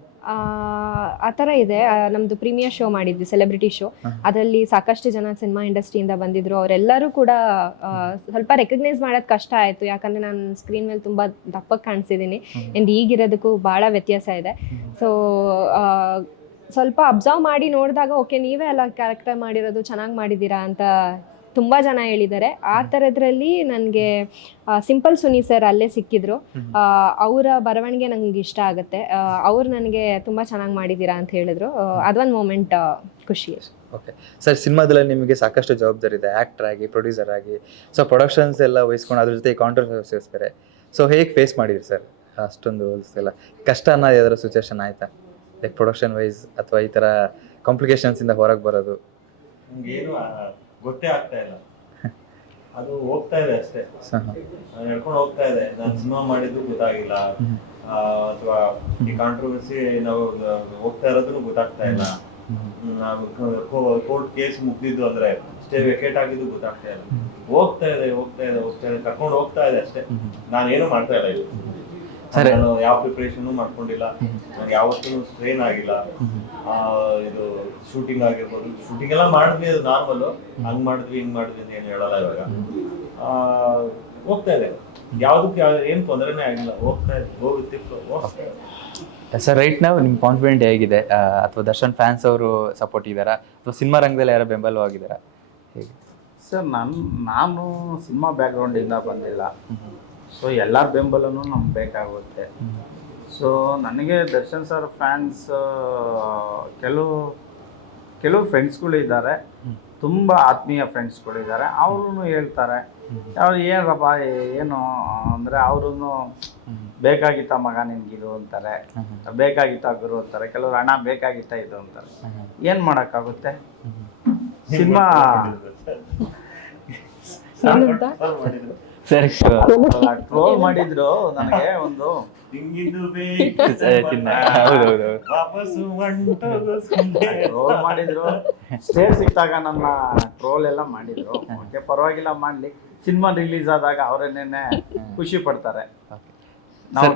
ಆ ಥರ ಇದೆ. ನಮ್ಮದು ಪ್ರೀಮಿಯರ್ ಶೋ ಮಾಡಿದ್ವಿ, ಸೆಲೆಬ್ರಿಟಿ ಶೋ. ಅದರಲ್ಲಿ ಸಾಕಷ್ಟು ಜನ ಸಿನಿಮಾ ಇಂಡಸ್ಟ್ರಿಯಿಂದ ಬಂದಿದ್ರು. ಅವರೆಲ್ಲರೂ ಕೂಡ ಸ್ವಲ್ಪ ರೆಕಗ್ನೈಸ್ ಮಾಡೋದು ಕಷ್ಟ ಆಯಿತು, ಯಾಕಂದರೆ ನಾನು ಸ್ಕ್ರೀನ್ ಮೇಲೆ ತುಂಬ ದಪ್ಪಕ್ಕೆ ಕಾಣಿಸಿದ್ದೀನಿ. ಆ್ಯಂಡ್ ಈಗಿರೋದಕ್ಕೂ ಭಾಳ ವ್ಯತ್ಯಾಸ ಇದೆ. ಸೊ ಸ್ವಲ್ಪ ಅಬ್ಸರ್ವ್ ಮಾಡಿ ನೋಡಿದಾಗ ಓಕೆ ನೀವೇ ಅಲ್ಲ ಕ್ಯಾರೆಕ್ಟರ್ ಮಾಡಿರೋದು, ಚೆನ್ನಾಗಿ ಮಾಡಿದ್ದೀರಾ ಅಂತ ತುಂಬ ಜನ ಹೇಳಿದ್ದಾರೆ. ಆ ಥರದ್ರಲ್ಲಿ ನನಗೆ ಸಿಂಪಲ್ ಸುನಿ ಸರ್ ಅಲ್ಲೇ ಸಿಕ್ಕಿದ್ರು. ಅವರ ಬರವಣಿಗೆ ನನಗೆ ಇಷ್ಟ ಆಗುತ್ತೆ. ಅವ್ರು ನನಗೆ ತುಂಬ ಚೆನ್ನಾಗಿ ಮಾಡಿದ್ದೀರಾ ಅಂತ ಹೇಳಿದ್ರು. ಅದೊಂದು ಮೂಮೆಂಟ್ ಖುಷಿ. ಓಕೆ ಸರ್, ಸಿನಿಮಾದಲ್ಲಿ ನಿಮಗೆ ಸಾಕಷ್ಟು ಜವಾಬ್ದಾರಿ ಇದೆ, ಆ್ಯಕ್ಟರ್ ಆಗಿ, ಪ್ರೊಡ್ಯೂಸರ್ ಆಗಿ. ಸೊ ಪ್ರೊಡಕ್ಷನ್ಸ್ ಎಲ್ಲ ವಹಿಸ್ಕೊಂಡು ಅದ್ರ ಜೊತೆ ಕಾಂಟ್ರವರ್ಸೀಸ್ ಬೇರೆ. ಸೊ ಹೇಗೆ ಫೇಸ್ ಮಾಡಿದ್ರಿ ಸರ್ ಅಷ್ಟೊಂದು ರೋಲ್ಸ್ ಎಲ್ಲ? ಕಷ್ಟ ಅನ್ನೋದು ಯಾವ್ದಾರ ಸಿಚುವೇಶನ್ ಆಯ್ತಾ, ಲೈಕ್ ಪ್ರೊಡಕ್ಷನ್ ವೈಸ್ ಅಥವಾ ಈ ಥರ ಕಾಂಪ್ಲಿಕೇಶನ್ಸ್ ಇಂದ ಹೊರಗೆ ಬರೋದು? ಏನು ಗೊತ್ತೇ ಆಗ್ತಾ ಇಲ್ಲ, ಅದು ಹೋಗ್ತಾ ಇದೆ ಅಷ್ಟೇ, ನಡ್ಕೊಂಡು ಹೋಗ್ತಾ ಇದೆ. ನಾನು ಸಿನಿಮಾ ಮಾಡಿದ್ದು ಗೊತ್ತಾಗಿಲ್ಲ, ಅಥವಾ ಈ ಕಾಂಟ್ರವರ್ಸಿ ನಾವು ಹೋಗ್ತಾ ಇರೋದನ್ನು ಗೊತ್ತಾಗ್ತಾ ಇಲ್ಲ. ನಾವು ಕೋರ್ಟ್ ಕೇಸ್ ಮುಗ್ದಿದ್ದು ಅಂದ್ರೆ ಸ್ಟೇ ವೆಕೇಟ್ ಆಗಿದ್ದು ಗೊತ್ತಾಗ್ತಾ ಇಲ್ಲ. ಹೋಗ್ತಾ ಇದೆ ಕರ್ಕೊಂಡು ಹೋಗ್ತಾ ಇದೆ ಅಷ್ಟೇ. ನಾನೇನು ಮಾಡ್ತಾ ಇಲ್ಲ. ಇದು ನಾನು ಯಾವ ಪ್ರಿಪರೇಷನ್ ಮಾಡ್ಕೊಂಡಿಲ್ಲ, ನಾನು ಯಾವತ್ತೂ ಸ್ಟ್ರೈನ್ ಆಗಿಲ್ಲ. ಇದು ಶೂಟಿಂಗ್ ಆಗಿರ್ಬೋದು, ಶೂಟಿಂಗ್ ಎಲ್ಲ ಮಾಡಿದ್ವಿ, ಅದು ನಾರ್ಮಲ್. ಹಂಗ್ ಮಾಡಿದ್ವಿ ಹಿಂಗ್ ಮಾಡಿದ್ವಿ ಅಂತ ಏನು ಹೇಳಲ್ಲ. ಇವಾಗ ಹೋಗ್ತಾ ಇದೆ, ಯಾವ್ದಕ್ಕೆ ಏನ್ ತೊಂದರೆನೇ ಆಗಿಲ್ಲ, ಹೋಗ್ತಾ ಇದೆ, ಹೋಗುತ್ತೆ. ಸರ್ ರೈಟ್ ನಾವು ನಿಮ್ಮ ಕಾನ್ಫಿಡೆಂಟ್ ಹೇಗಿದೆ? ಅಥವಾ ದರ್ಶನ್ ಫ್ಯಾನ್ಸ್ ಅವರು ಸಪೋರ್ಟ್ ಇದ್ದಾರಾ, ಅಥವಾ ಸಿನಿಮಾ ರಂಗದಲ್ಲಿ ಯಾರೋ ಬೆಂಬಲವಾಗಿದ್ದಾರಾ, ಹೇಗೆ ಸರ್? ನಾನು ಸಿನಿಮಾ ಬ್ಯಾಕ್ಗ್ರೌಂಡಿಂದ ಬಂದಿಲ್ಲ, ಸೊ ಎಲ್ಲರ ಬೆಂಬಲನೂ ನಮ್ಗೆ ಬೇಕಾಗುತ್ತೆ. ಸೊ ನನಗೆ ದರ್ಶನ್ ಸರ್ ಫ್ಯಾನ್ಸ್ ಕೆಲವು ಫ್ರೆಂಡ್ಸ್ಗಳಿದ್ದಾರೆ, ತುಂಬ ಆತ್ಮೀಯ ಫ್ರೆಂಡ್ಸ್ಗಳಿದ್ದಾರೆ. ಅವರು ಹೇಳ್ತಾರೆ ಅವ್ರು ಏನಪ್ಪ ಏನು ಅಂದರೆ, ಅವರು ಬೇಕಾಗಿತ್ತ ಮಗ ನಿನ್ಗಿದು ಅಂತಾರೆ, ಬೇಕಾಗಿತ್ತ ಗುರು ಅಂತಾರೆ, ಕೆಲವರು ಹಣ ಬೇಕಾಗಿತ್ತ ಇದು ಅಂತಾರೆ. ಏನು ಮಾಡೋಕ್ಕಾಗುತ್ತೆ? ಸಿನಿಮಾ ಟ್ರೋಲ್ ಮಾಡಿದ್ರು ನನಗೆ ಒಂದು ಟ್ರೋಲ್ ಮಾಡಿದ್ರು. ಸ್ಟೇಜ್ ಸಿಕ್ತಾಗ ನನ್ನ ಟ್ರೋಲ್ ಎಲ್ಲ ಮಾಡಿದ್ರು. ಓಕೆ, ಪರವಾಗಿಲ್ಲ, ಮಾಡ್ಲಿ. ಸಿನಿಮಾ ರಿಲೀಸ್ ಆದಾಗ ಅವರೇನೇನೆ ಖುಷಿ ಪಡ್ತಾರೆ. ನಾವು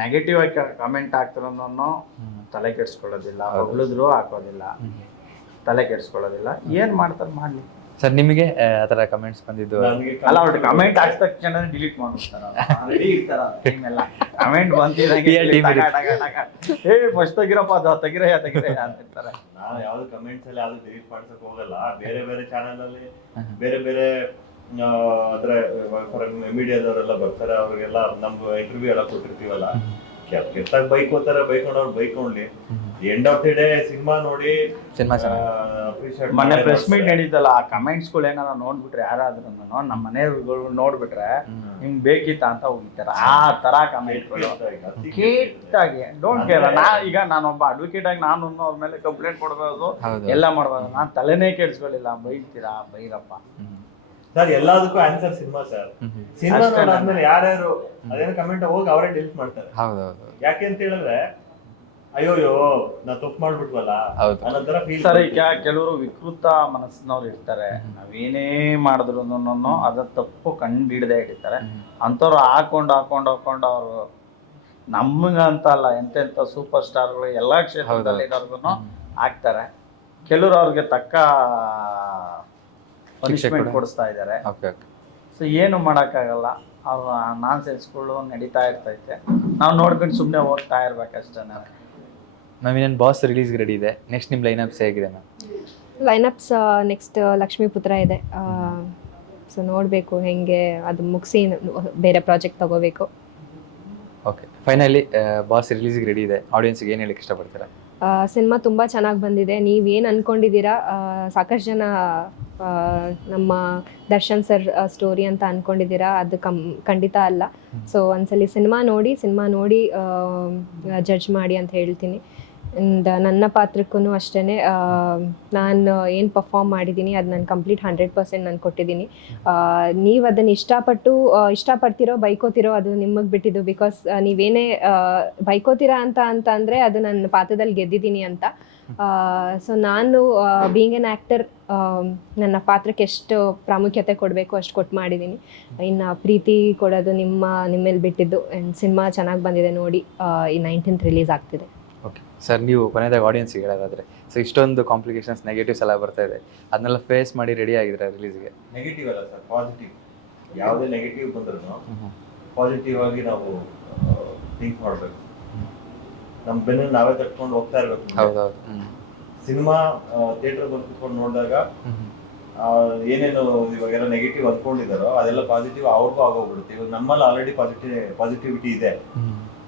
ನೆಗೆಟಿವ್ ಆಗಿ ಕಮೆಂಟ್ ಹಾಕ್ತಿರೋದನ್ನು ತಲೆ ಕೆಡ್ಸ್ಕೊಳ್ಳೋದಿಲ್ಲ, ಹೊಗಳಿದ್ರು ಹಾಕೋದಿಲ್ಲ, ತಲೆ ಕೆಡ್ಸ್ಕೊಳ್ಳೋದಿಲ್ಲ. ಏನು ಮಾಡ್ತಾರೆ ಮಾಡಲಿ. ಸರ್ ನಿಮಗೆ ಆ ಥರ ಕಮೆಂಟ್ಸ್ ಬಂದಿದ್ದು? ನನಗೆ ಅಲ್ಲ ಅವ್ರು ಕಮೆಂಟ್ ಹಾಕಿದ ತಕ್ಷಣ ಡಿಲೀಟ್ ಮಾಡ್ಬಿಡ್ತಾರ ರೆಡಿ ಇರ್ತಾರ ಟೀಮ್ ಎಲ್ಲ ಕಮೆಂಟ್ ಬಂತಿದಂಗೆ ಫಸ್ಟ್ ತೆಗಿರಪ್ಪ ಅದು ತೆಗಿರಯ್ಯ ಅಂತಿರ್ತಾರೆ. ನಾನು ಯಾವ್ದು ಕಮೆಂಟ್ಸ್ ಅಲ್ಲಿ ಯಾವ್ದು ಡಿಲೀಟ್ ಮಾಡ್ಸಕ್ ಹೋಗಲ್ಲ. ಬೇರೆ ಬೇರೆ ಚಾನೆಲ್ ಅಲ್ಲಿ ಬೇರೆ ಬೇರೆ ಅಂದ್ರೆ ಮೀಡಿಯಾದವರೆಲ್ಲ ಬರ್ತಾರೆ, ಅವ್ರಿಗೆಲ್ಲ ನಮ್ದು ಇಂಟರ್ವ್ಯೂ ಎಲ್ಲ ಕೊಟ್ಟಿರ್ತೀವಲ್ಲ, ಕೆಟ್ಟಾಗ ಬೈಕ್ ಹೋಗ್ತಾರೆ, ಬೈಕೊಂಡವ್ರು ಬೈಕೊಂಡ್ಲಿ, end of the day cinema ನೋಡಿ ಸಿನಿಮಾ appreciate ಮೊನ್ನೆ ಮಾಡಿ ಪ್ರೆಸ್ ಮೀಟ್ ನಡೀತಲ್ಲ, ಆ ಕಮೆಂಟ್ಸ್ಗಳು ಏನಾರ ನೋಡ್ಬಿಟ್ರೆ ಯಾರಾದ್ರೂ ನಮ್ಮ ಮನೆಯವ್ರುಗಳು ನೋಡ್ಬಿಟ್ರೆ ನಿಮ್ಗೆ ಬೇಕಿತ್ತ ಅಂತ ಹೋಗಿರ್ತಾರೆ. ಆ ತರ ಕಮೆಂಟ್ಗಳು ಕೇಟಾಗಿ ಡೋಂಟ್ ಕೇರ್. ನಾನೊಬ್ಬ ಅಡ್ವೊಕೇಟ್ ಆಗಿ ನಾನು ಅವ್ರ ಮೇಲೆ ಕಂಪ್ಲೇಂಟ್ ಕೊಡ್ಬೋದು, ಎಲ್ಲ ಮಾಡ್ಬೋದು. ನಾನು ತಲೆನೇ ಕೆಡ್ಸ್ಕೊಳ್ಳಿಲ್ಲ. ಬೈತೀರಾ ಬೈರಪ್ಪ ಸರ್, ಎಲ್ಲದಕ್ಕೂ ಆನ್ಸರ್ ಸಿನಿಮಾ ಸರ್. ಸಿನಿಮಾ ನೋಡಾದ್ಮೇಲೆ ಯಾರ್ಯಾರು ಅದೇನೋ ಕಮೆಂಟ್ ಹೋಗಿ ಅವರೇ ಡಿಲೀಟ್ ಮಾಡ್ತಾರೆ. ಹೌದೌದು. ಯಾಕೆ ಅಂತ ಹೇಳಿದ್ರೆ ಅಯ್ಯೋಯ್ಯೋ ನಾ ತಪ್ಪು ಮಾಡ್ಬಿಟ್ವಲ್ಲ ಅನ್ನೋ ತರ ಫೀಲ್. ಸರ್, ಈಗ ಕೆಲವರು ವಿಕೃತ ಮನಸ್ಸಿನವ್ರು ಇರ್ತಾರೆ. ನಾವೇನೇ ಮಾಡಿದ್ರು ಅದ ತಪ್ಪು ಕಂಡು ಹಿಡದೆ ಹಿಡಿತಾರೆ. ಅಂಥವ್ರು ಹಾಕೊಂಡು ಅವರು ನಮಗಂತ ಅಲ್ಲ, ಎಂತೆಂಥ ಸೂಪರ್ ಸ್ಟಾರ್ಗಳು ಎಲ್ಲಾ ಕ್ಷೇತ್ರದಲ್ಲಿ ಇರೋರ್ಗು ಹಾಕ್ತಾರೆ. ಕೆಲವರು ಅವ್ರಿಗೆ ತಕ್ಕ ಪನಿಷ್ಮೆಂಟ್ ಕೊಡಿಸ್ತಾ ಇದ್ದಾರೆ. ಸೊ ಏನು ಮಾಡೋಕ್ಕಾಗಲ್ಲ. ಅವ್ರ ನಾನ್ ಸೆನ್ಸ್ಗಳು ನಡೀತಾ ಇರ್ತೈತೆ. ನಾವು ನೋಡ್ಕೊಂಡು ಸುಮ್ಮನೆ ಹೋಗ್ತಾ ಇರ್ಬೇಕಷ್ಟೇ. ಮ್ಯಾಮ್ ಇನ್ನೇನು ಬಾಸ್ ರಿಲೀಸ್ಗೆ ರೆಡಿ ಇದೆ, ನೆಕ್ಸ್ಟ್ ನಿಮ್ಮ ಲೈನಪ್ಸ್ ಹೇಗಿದೆ ಮ್ಯಾಮ್? ಲೈನಪ್ಸ್ ನೆಕ್ಸ್ಟ್ ಲಕ್ಷ್ಮೀಪುತ್ರ ಇದೆ. ಸೊ ನೋಡಬೇಕು ಹೆಂಗೆ ಅದು ಮುಗಿಸಿ ಬೇರೆ ಪ್ರಾಜೆಕ್ಟ್ ತಗೋಬೇಕು. ಓಕೆ, ಫೈನಲಿ ಬಾಸ್ ರಿಲೀಸ್ಗೆ ರೆಡಿ ಇದೆ, ಆಡಿಯನ್ಸ್ಗೆ ಏನು ಹೇಳಕ್ಕೆ ಇಷ್ಟಪಡ್ತೀರಾ? ಸಿನಿಮಾ ತುಂಬ ಚೆನ್ನಾಗಿ ಬಂದಿದೆ. ನೀವೇನು ಅಂದ್ಕೊಂಡಿದ್ದೀರಾ, ಸಾಕಷ್ಟು ಜನ ನಮ್ಮ ದರ್ಶನ್ ಸರ್ ಸ್ಟೋರಿ ಅಂತ ಅಂದ್ಕೊಂಡಿದ್ದೀರಾ, ಅದು ಖಂಡಿತ ಅಲ್ಲ. ಸೊ ಒಂದ್ಸಲಿ ಸಿನಿಮಾ ನೋಡಿ ಜಡ್ಜ್ ಮಾಡಿ ಅಂತ ಹೇಳ್ತೀನಿ. ಆ್ಯಂಡ್ ನನ್ನ ಪಾತ್ರಕ್ಕೂ ಅಷ್ಟೇ ನಾನು ಏನು ಪರ್ಫಾರ್ಮ್ ಮಾಡಿದ್ದೀನಿ ಅದು ನಾನು ಕಂಪ್ಲೀಟ್ 100% ನಾನು ಕೊಟ್ಟಿದ್ದೀನಿ. ನೀವು ಅದನ್ನು ಇಷ್ಟಪಡ್ತಿರೋ ಬೈಕೋತಿರೋ ಅದು ನಿಮಗೆ ಬಿಟ್ಟಿದ್ದು. ಬಿಕಾಸ್ ನೀವೇನೇ ಬೈಕೋತೀರಾ ಅಂತ ಅದು ನನ್ನ ಪಾತ್ರದಲ್ಲಿ ಗೆದ್ದಿದ್ದೀನಿ ಅಂತ. ಸೊ ನಾನು ಬೀಯಿಂಗ್ ಎನ್ ಆ್ಯಕ್ಟರ್ ನನ್ನ ಪಾತ್ರಕ್ಕೆ ಎಷ್ಟು ಪ್ರಾಮುಖ್ಯತೆ ಕೊಡಬೇಕು ಅಷ್ಟು ಕೊಟ್ಟು ಮಾಡಿದ್ದೀನಿ. ಇನ್ನು ಪ್ರೀತಿ ಕೊಡೋದು ನಿಮ್ಮೇಲೆ ಬಿಟ್ಟಿದ್ದು. ಆ್ಯಂಡ್ ಸಿನಿಮಾ ಚೆನ್ನಾಗಿ ಬಂದಿದೆ, ನೋಡಿ. ಈ 19th ರಿಲೀಸ್ ಆಗ್ತಿದೆ. ಓಕೆ ಸರ್, ನೀವು ಕೊನೆಯದಾಗ ಆಡಿಯನ್ಸ್ಗೆ ಹೇಳೋದಾದರೆ, ಸೊ ಇಷ್ಟೊಂದು ಕಾಂಪ್ಲಿಕೇಶನ್ಸ್ ನೆಗೆಟಿವ್ಸ್ ಎಲ್ಲ ಬರ್ತಾ ಇದೆ, ಅದನ್ನೆಲ್ಲ ಫೇಸ್ ಮಾಡಿ ರೆಡಿ ಆಗಿದ್ರೆ ರಿಲೀಸ್ಗೆ? ನೆಗೆಟಿವ್ ಅಲ್ಲ ಸರ್, ಪಾಸಿಟಿವ್. ಯಾವುದೇ ನೆಗೆಟಿವ್ ಬಂದ್ರೂ ಪಾಸಿಟಿವ್ ಆಗಿ ನಾವು ಥಿಂಕ್ ಮಾಡಬೇಕು. ನಮ್ಮ ಬೆನ್ನು ನಾವೇ ತಟ್ಕೊಂಡು ಹೋಗ್ತಾ ಇರಬೇಕು. ಹೌದೌದು. ಸಿನಿಮಾ ಥಿಯೇಟರ್ ಬಂದು ಕುತ್ಕೊಂಡು ನೋಡಿದಾಗ ಏನೇನು ಇವಾಗೆಲ್ಲ ನೆಗೆಟಿವ್ ಅಂದ್ಕೊಂಡಿದ್ದಾರೋ ಅದೆಲ್ಲ ಪಾಸಿಟಿವ್ ಅವ್ರಿಗೂ ಆಗೋಗ್ಬಿಡುತ್ತೆ. ಇವಾಗ ನಮ್ಮಲ್ಲಿ ಆಲ್ರೆಡಿ ಪಾಸಿಟಿವಿಟಿ ಇದೆ.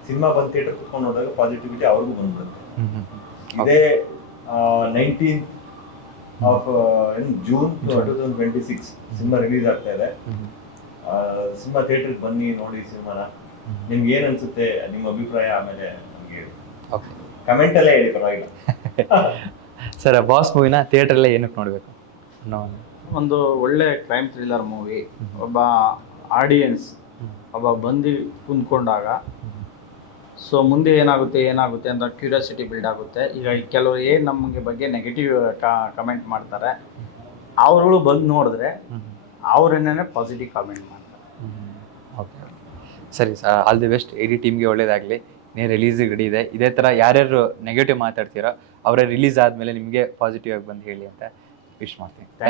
ಸಿನಿಮಾ ಬಂದು ಥಿಯೇಟರ್ ಕುತ್ಕೊಂಡು ನೋಡಿದಾಗ ಪಾಸಿಟಿವಿಟಿ ಅವ್ರಿಗೂ ಬಂದ್ಬಿಡುತ್ತೆ. ಇದೇ 19th of June 2026 cinema release ಆಗ್ತಾ ಇದೆ. ಸಿನಿಮಾ ಥಿಯೇಟರ್ಗೆ ಬನ್ನಿ, ನೋಡಿ ಸಿನಿಮಾನ. ನಿಮ್ಗೆ ಏನ್ ಅನ್ಸುತ್ತೆ, ನಿಮ್ಮ ಅಭಿಪ್ರಾಯ ಆಮೇಲೆ ನಮಗೆ ಕಮೆಂಟ್ ಅಲ್ಲೇ ಹೇಳಿ, ಪರವಾಗಿಲ್ಲ. ಸರ್, ಬಾಸ್ ಮೂವಿನ ಥಿಯೇಟ್ರಲ್ಲೇ ಏನಕ್ಕೆ ನೋಡಬೇಕು? ಒಂದು ಒಳ್ಳೆ ಕ್ರೈಮ್ ಥ್ರಿಲ್ಲರ್ ಮೂವಿ. ಒಬ್ಬ ಆಡಿಯನ್ಸ್ ಬಂದು ಕುಂತ್ಕೊಂಡಾಗ ಸೊ ಮುಂದೆ ಏನಾಗುತ್ತೆ ಅಂತ ಕ್ಯೂರಿಯಾಸಿಟಿ ಬಿಲ್ಡ್ ಆಗುತ್ತೆ. ಈಗ ಕೆಲವರು ಏನು ನಮಗೆ ಬಗ್ಗೆ ನೆಗೆಟಿವ್ ಕಮೆಂಟ್ ಮಾಡ್ತಾರೆ, ಅವ್ರುಗಳು ಬಂದು ನೋಡಿದ್ರೆ ಅವ್ರೇನೇ ಪಾಸಿಟಿವ್ ಕಾಮೆಂಟ್ ಮಾಡ್ತಾರೆ. ಓಕೆ, ಸರಿ ಸರ್, ಆಲ್ ದಿ ಬೆಸ್ಟ್. ಇಡೀ ಟೀಮ್ಗೆ ಒಳ್ಳೇದಾಗಲಿ. ನೀವು ರಿಲೀಸಿಗೆ ರೆಡಿ ಇದೆ. ಇದೇ ಥರ ಯಾರ್ಯಾರು ನೆಗೆಟಿವ್ ಮಾತಾಡ್ತೀರೋ ಅವರೇ ರಿಲೀಸ್ ಆದಮೇಲೆ ನಿಮಗೆ ಪಾಸಿಟಿವ್ ಆಗಿ ಬಂದು ಹೇಳಿ ಅಂತ ವಿಶ್ ಮಾಡ್ತೀನಿ.